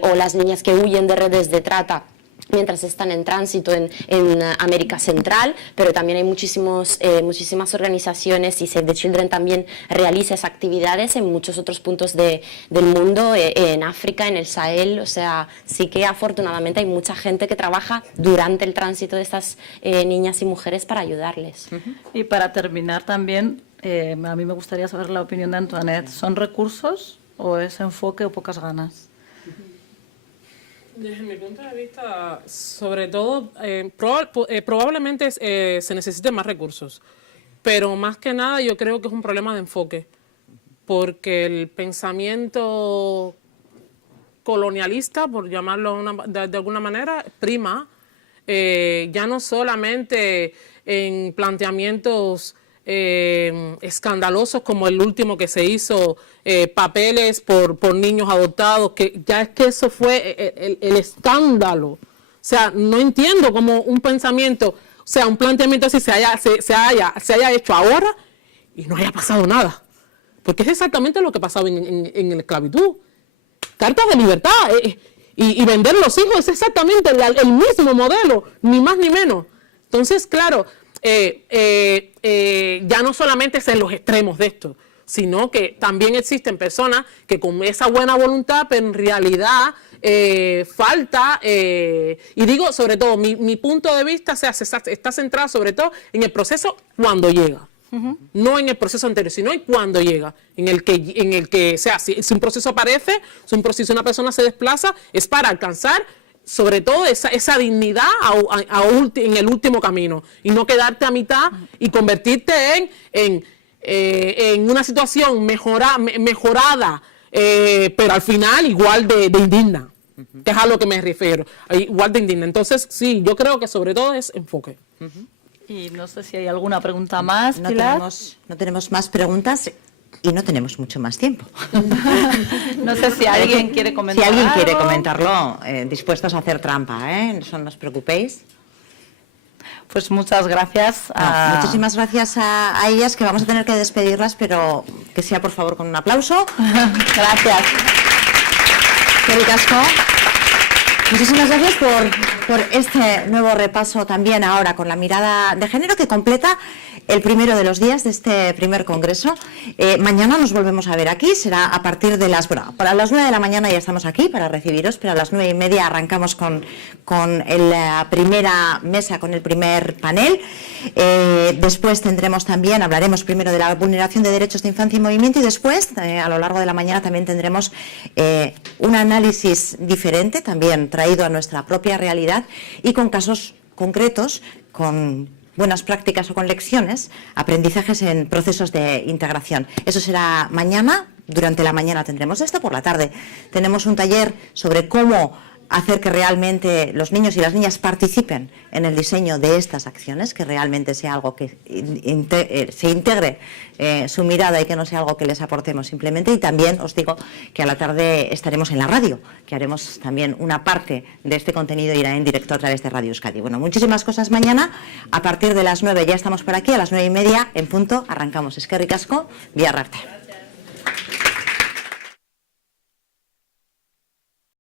o las niñas que huyen de redes de trata mientras están en tránsito en América Central, pero también hay muchísimas organizaciones, y Save the Children también realiza esas actividades en muchos otros puntos del mundo, en África, en el Sahel. O sea, sí que afortunadamente hay mucha gente que trabaja durante el tránsito de estas niñas y mujeres para ayudarles. Y para terminar también, a mí me gustaría saber la opinión de Antoinette. ¿Son recursos o es enfoque o pocas ganas? Desde mi punto de vista, sobre todo, probablemente se necesiten más recursos, pero más que nada yo creo que es un problema de enfoque, porque el pensamiento colonialista, por llamarlo de alguna manera, prima, ya no solamente en planteamientos escandalosos como el último que se hizo, papeles por niños adoptados, que ya es que eso fue el escándalo. O sea, no entiendo cómo un pensamiento, o sea, un planteamiento así se haya hecho ahora y no haya pasado nada. Porque es exactamente lo que pasaba en la esclavitud. Cartas de libertad y vender los hijos es exactamente el mismo modelo, ni más ni menos. Entonces, claro, ya no solamente es en los extremos de esto, sino que también existen personas que con esa buena voluntad, pero en realidad falta, y digo sobre todo, mi punto de vista está centrado sobre todo en el proceso cuando llega. No en el proceso anterior, sino en cuando llega, en el que o sea, si un proceso aparece, si una persona se desplaza, es para alcanzar sobre todo esa dignidad en el último camino, y no quedarte a mitad y convertirte en una situación mejorada, pero al final igual de indigna, que es a lo que me refiero, igual de indigna. Entonces, sí, yo creo que sobre todo es enfoque. Y no sé si hay alguna pregunta más, Pilar. No tenemos más preguntas. Y no tenemos mucho más tiempo. No sé si alguien quiere comentar. Si alguien quiere algo. comentarlo, dispuestos a hacer trampa, no os preocupéis. Pues muchas gracias. Muchísimas gracias a ellas, que vamos a tener que despedirlas, pero que sea por favor con un aplauso. Gracias. Eskerrik asko. Muchísimas gracias por por este nuevo repaso también ahora con la mirada de género que completa el primero de los días de este primer congreso. Mañana nos volvemos a ver aquí, será a partir de para las 9 de la mañana ya estamos aquí para recibiros, pero a las 9:30 arrancamos con la primera mesa, con el primer panel. Después hablaremos primero de la vulneración de derechos de infancia y movimiento, y después, a lo largo de la mañana, también tendremos un análisis diferente, también traído a nuestra propia realidad y con casos concretos, con buenas prácticas o con lecciones, aprendizajes en procesos de integración. Eso será mañana. Durante la mañana tendremos esto. Por la tarde tenemos un taller sobre cómo hacer que realmente los niños y las niñas participen en el diseño de estas acciones, que realmente sea algo que se integre su mirada y que no sea algo que les aportemos simplemente. Y también os digo que a la tarde estaremos en la radio, que haremos también una parte de este contenido, irá en directo a través de Radio Euskadi. Bueno, muchísimas cosas mañana. A partir de las 9 ya estamos por aquí, a las 9:30 en punto arrancamos. Eskerrik asko, bihar arte.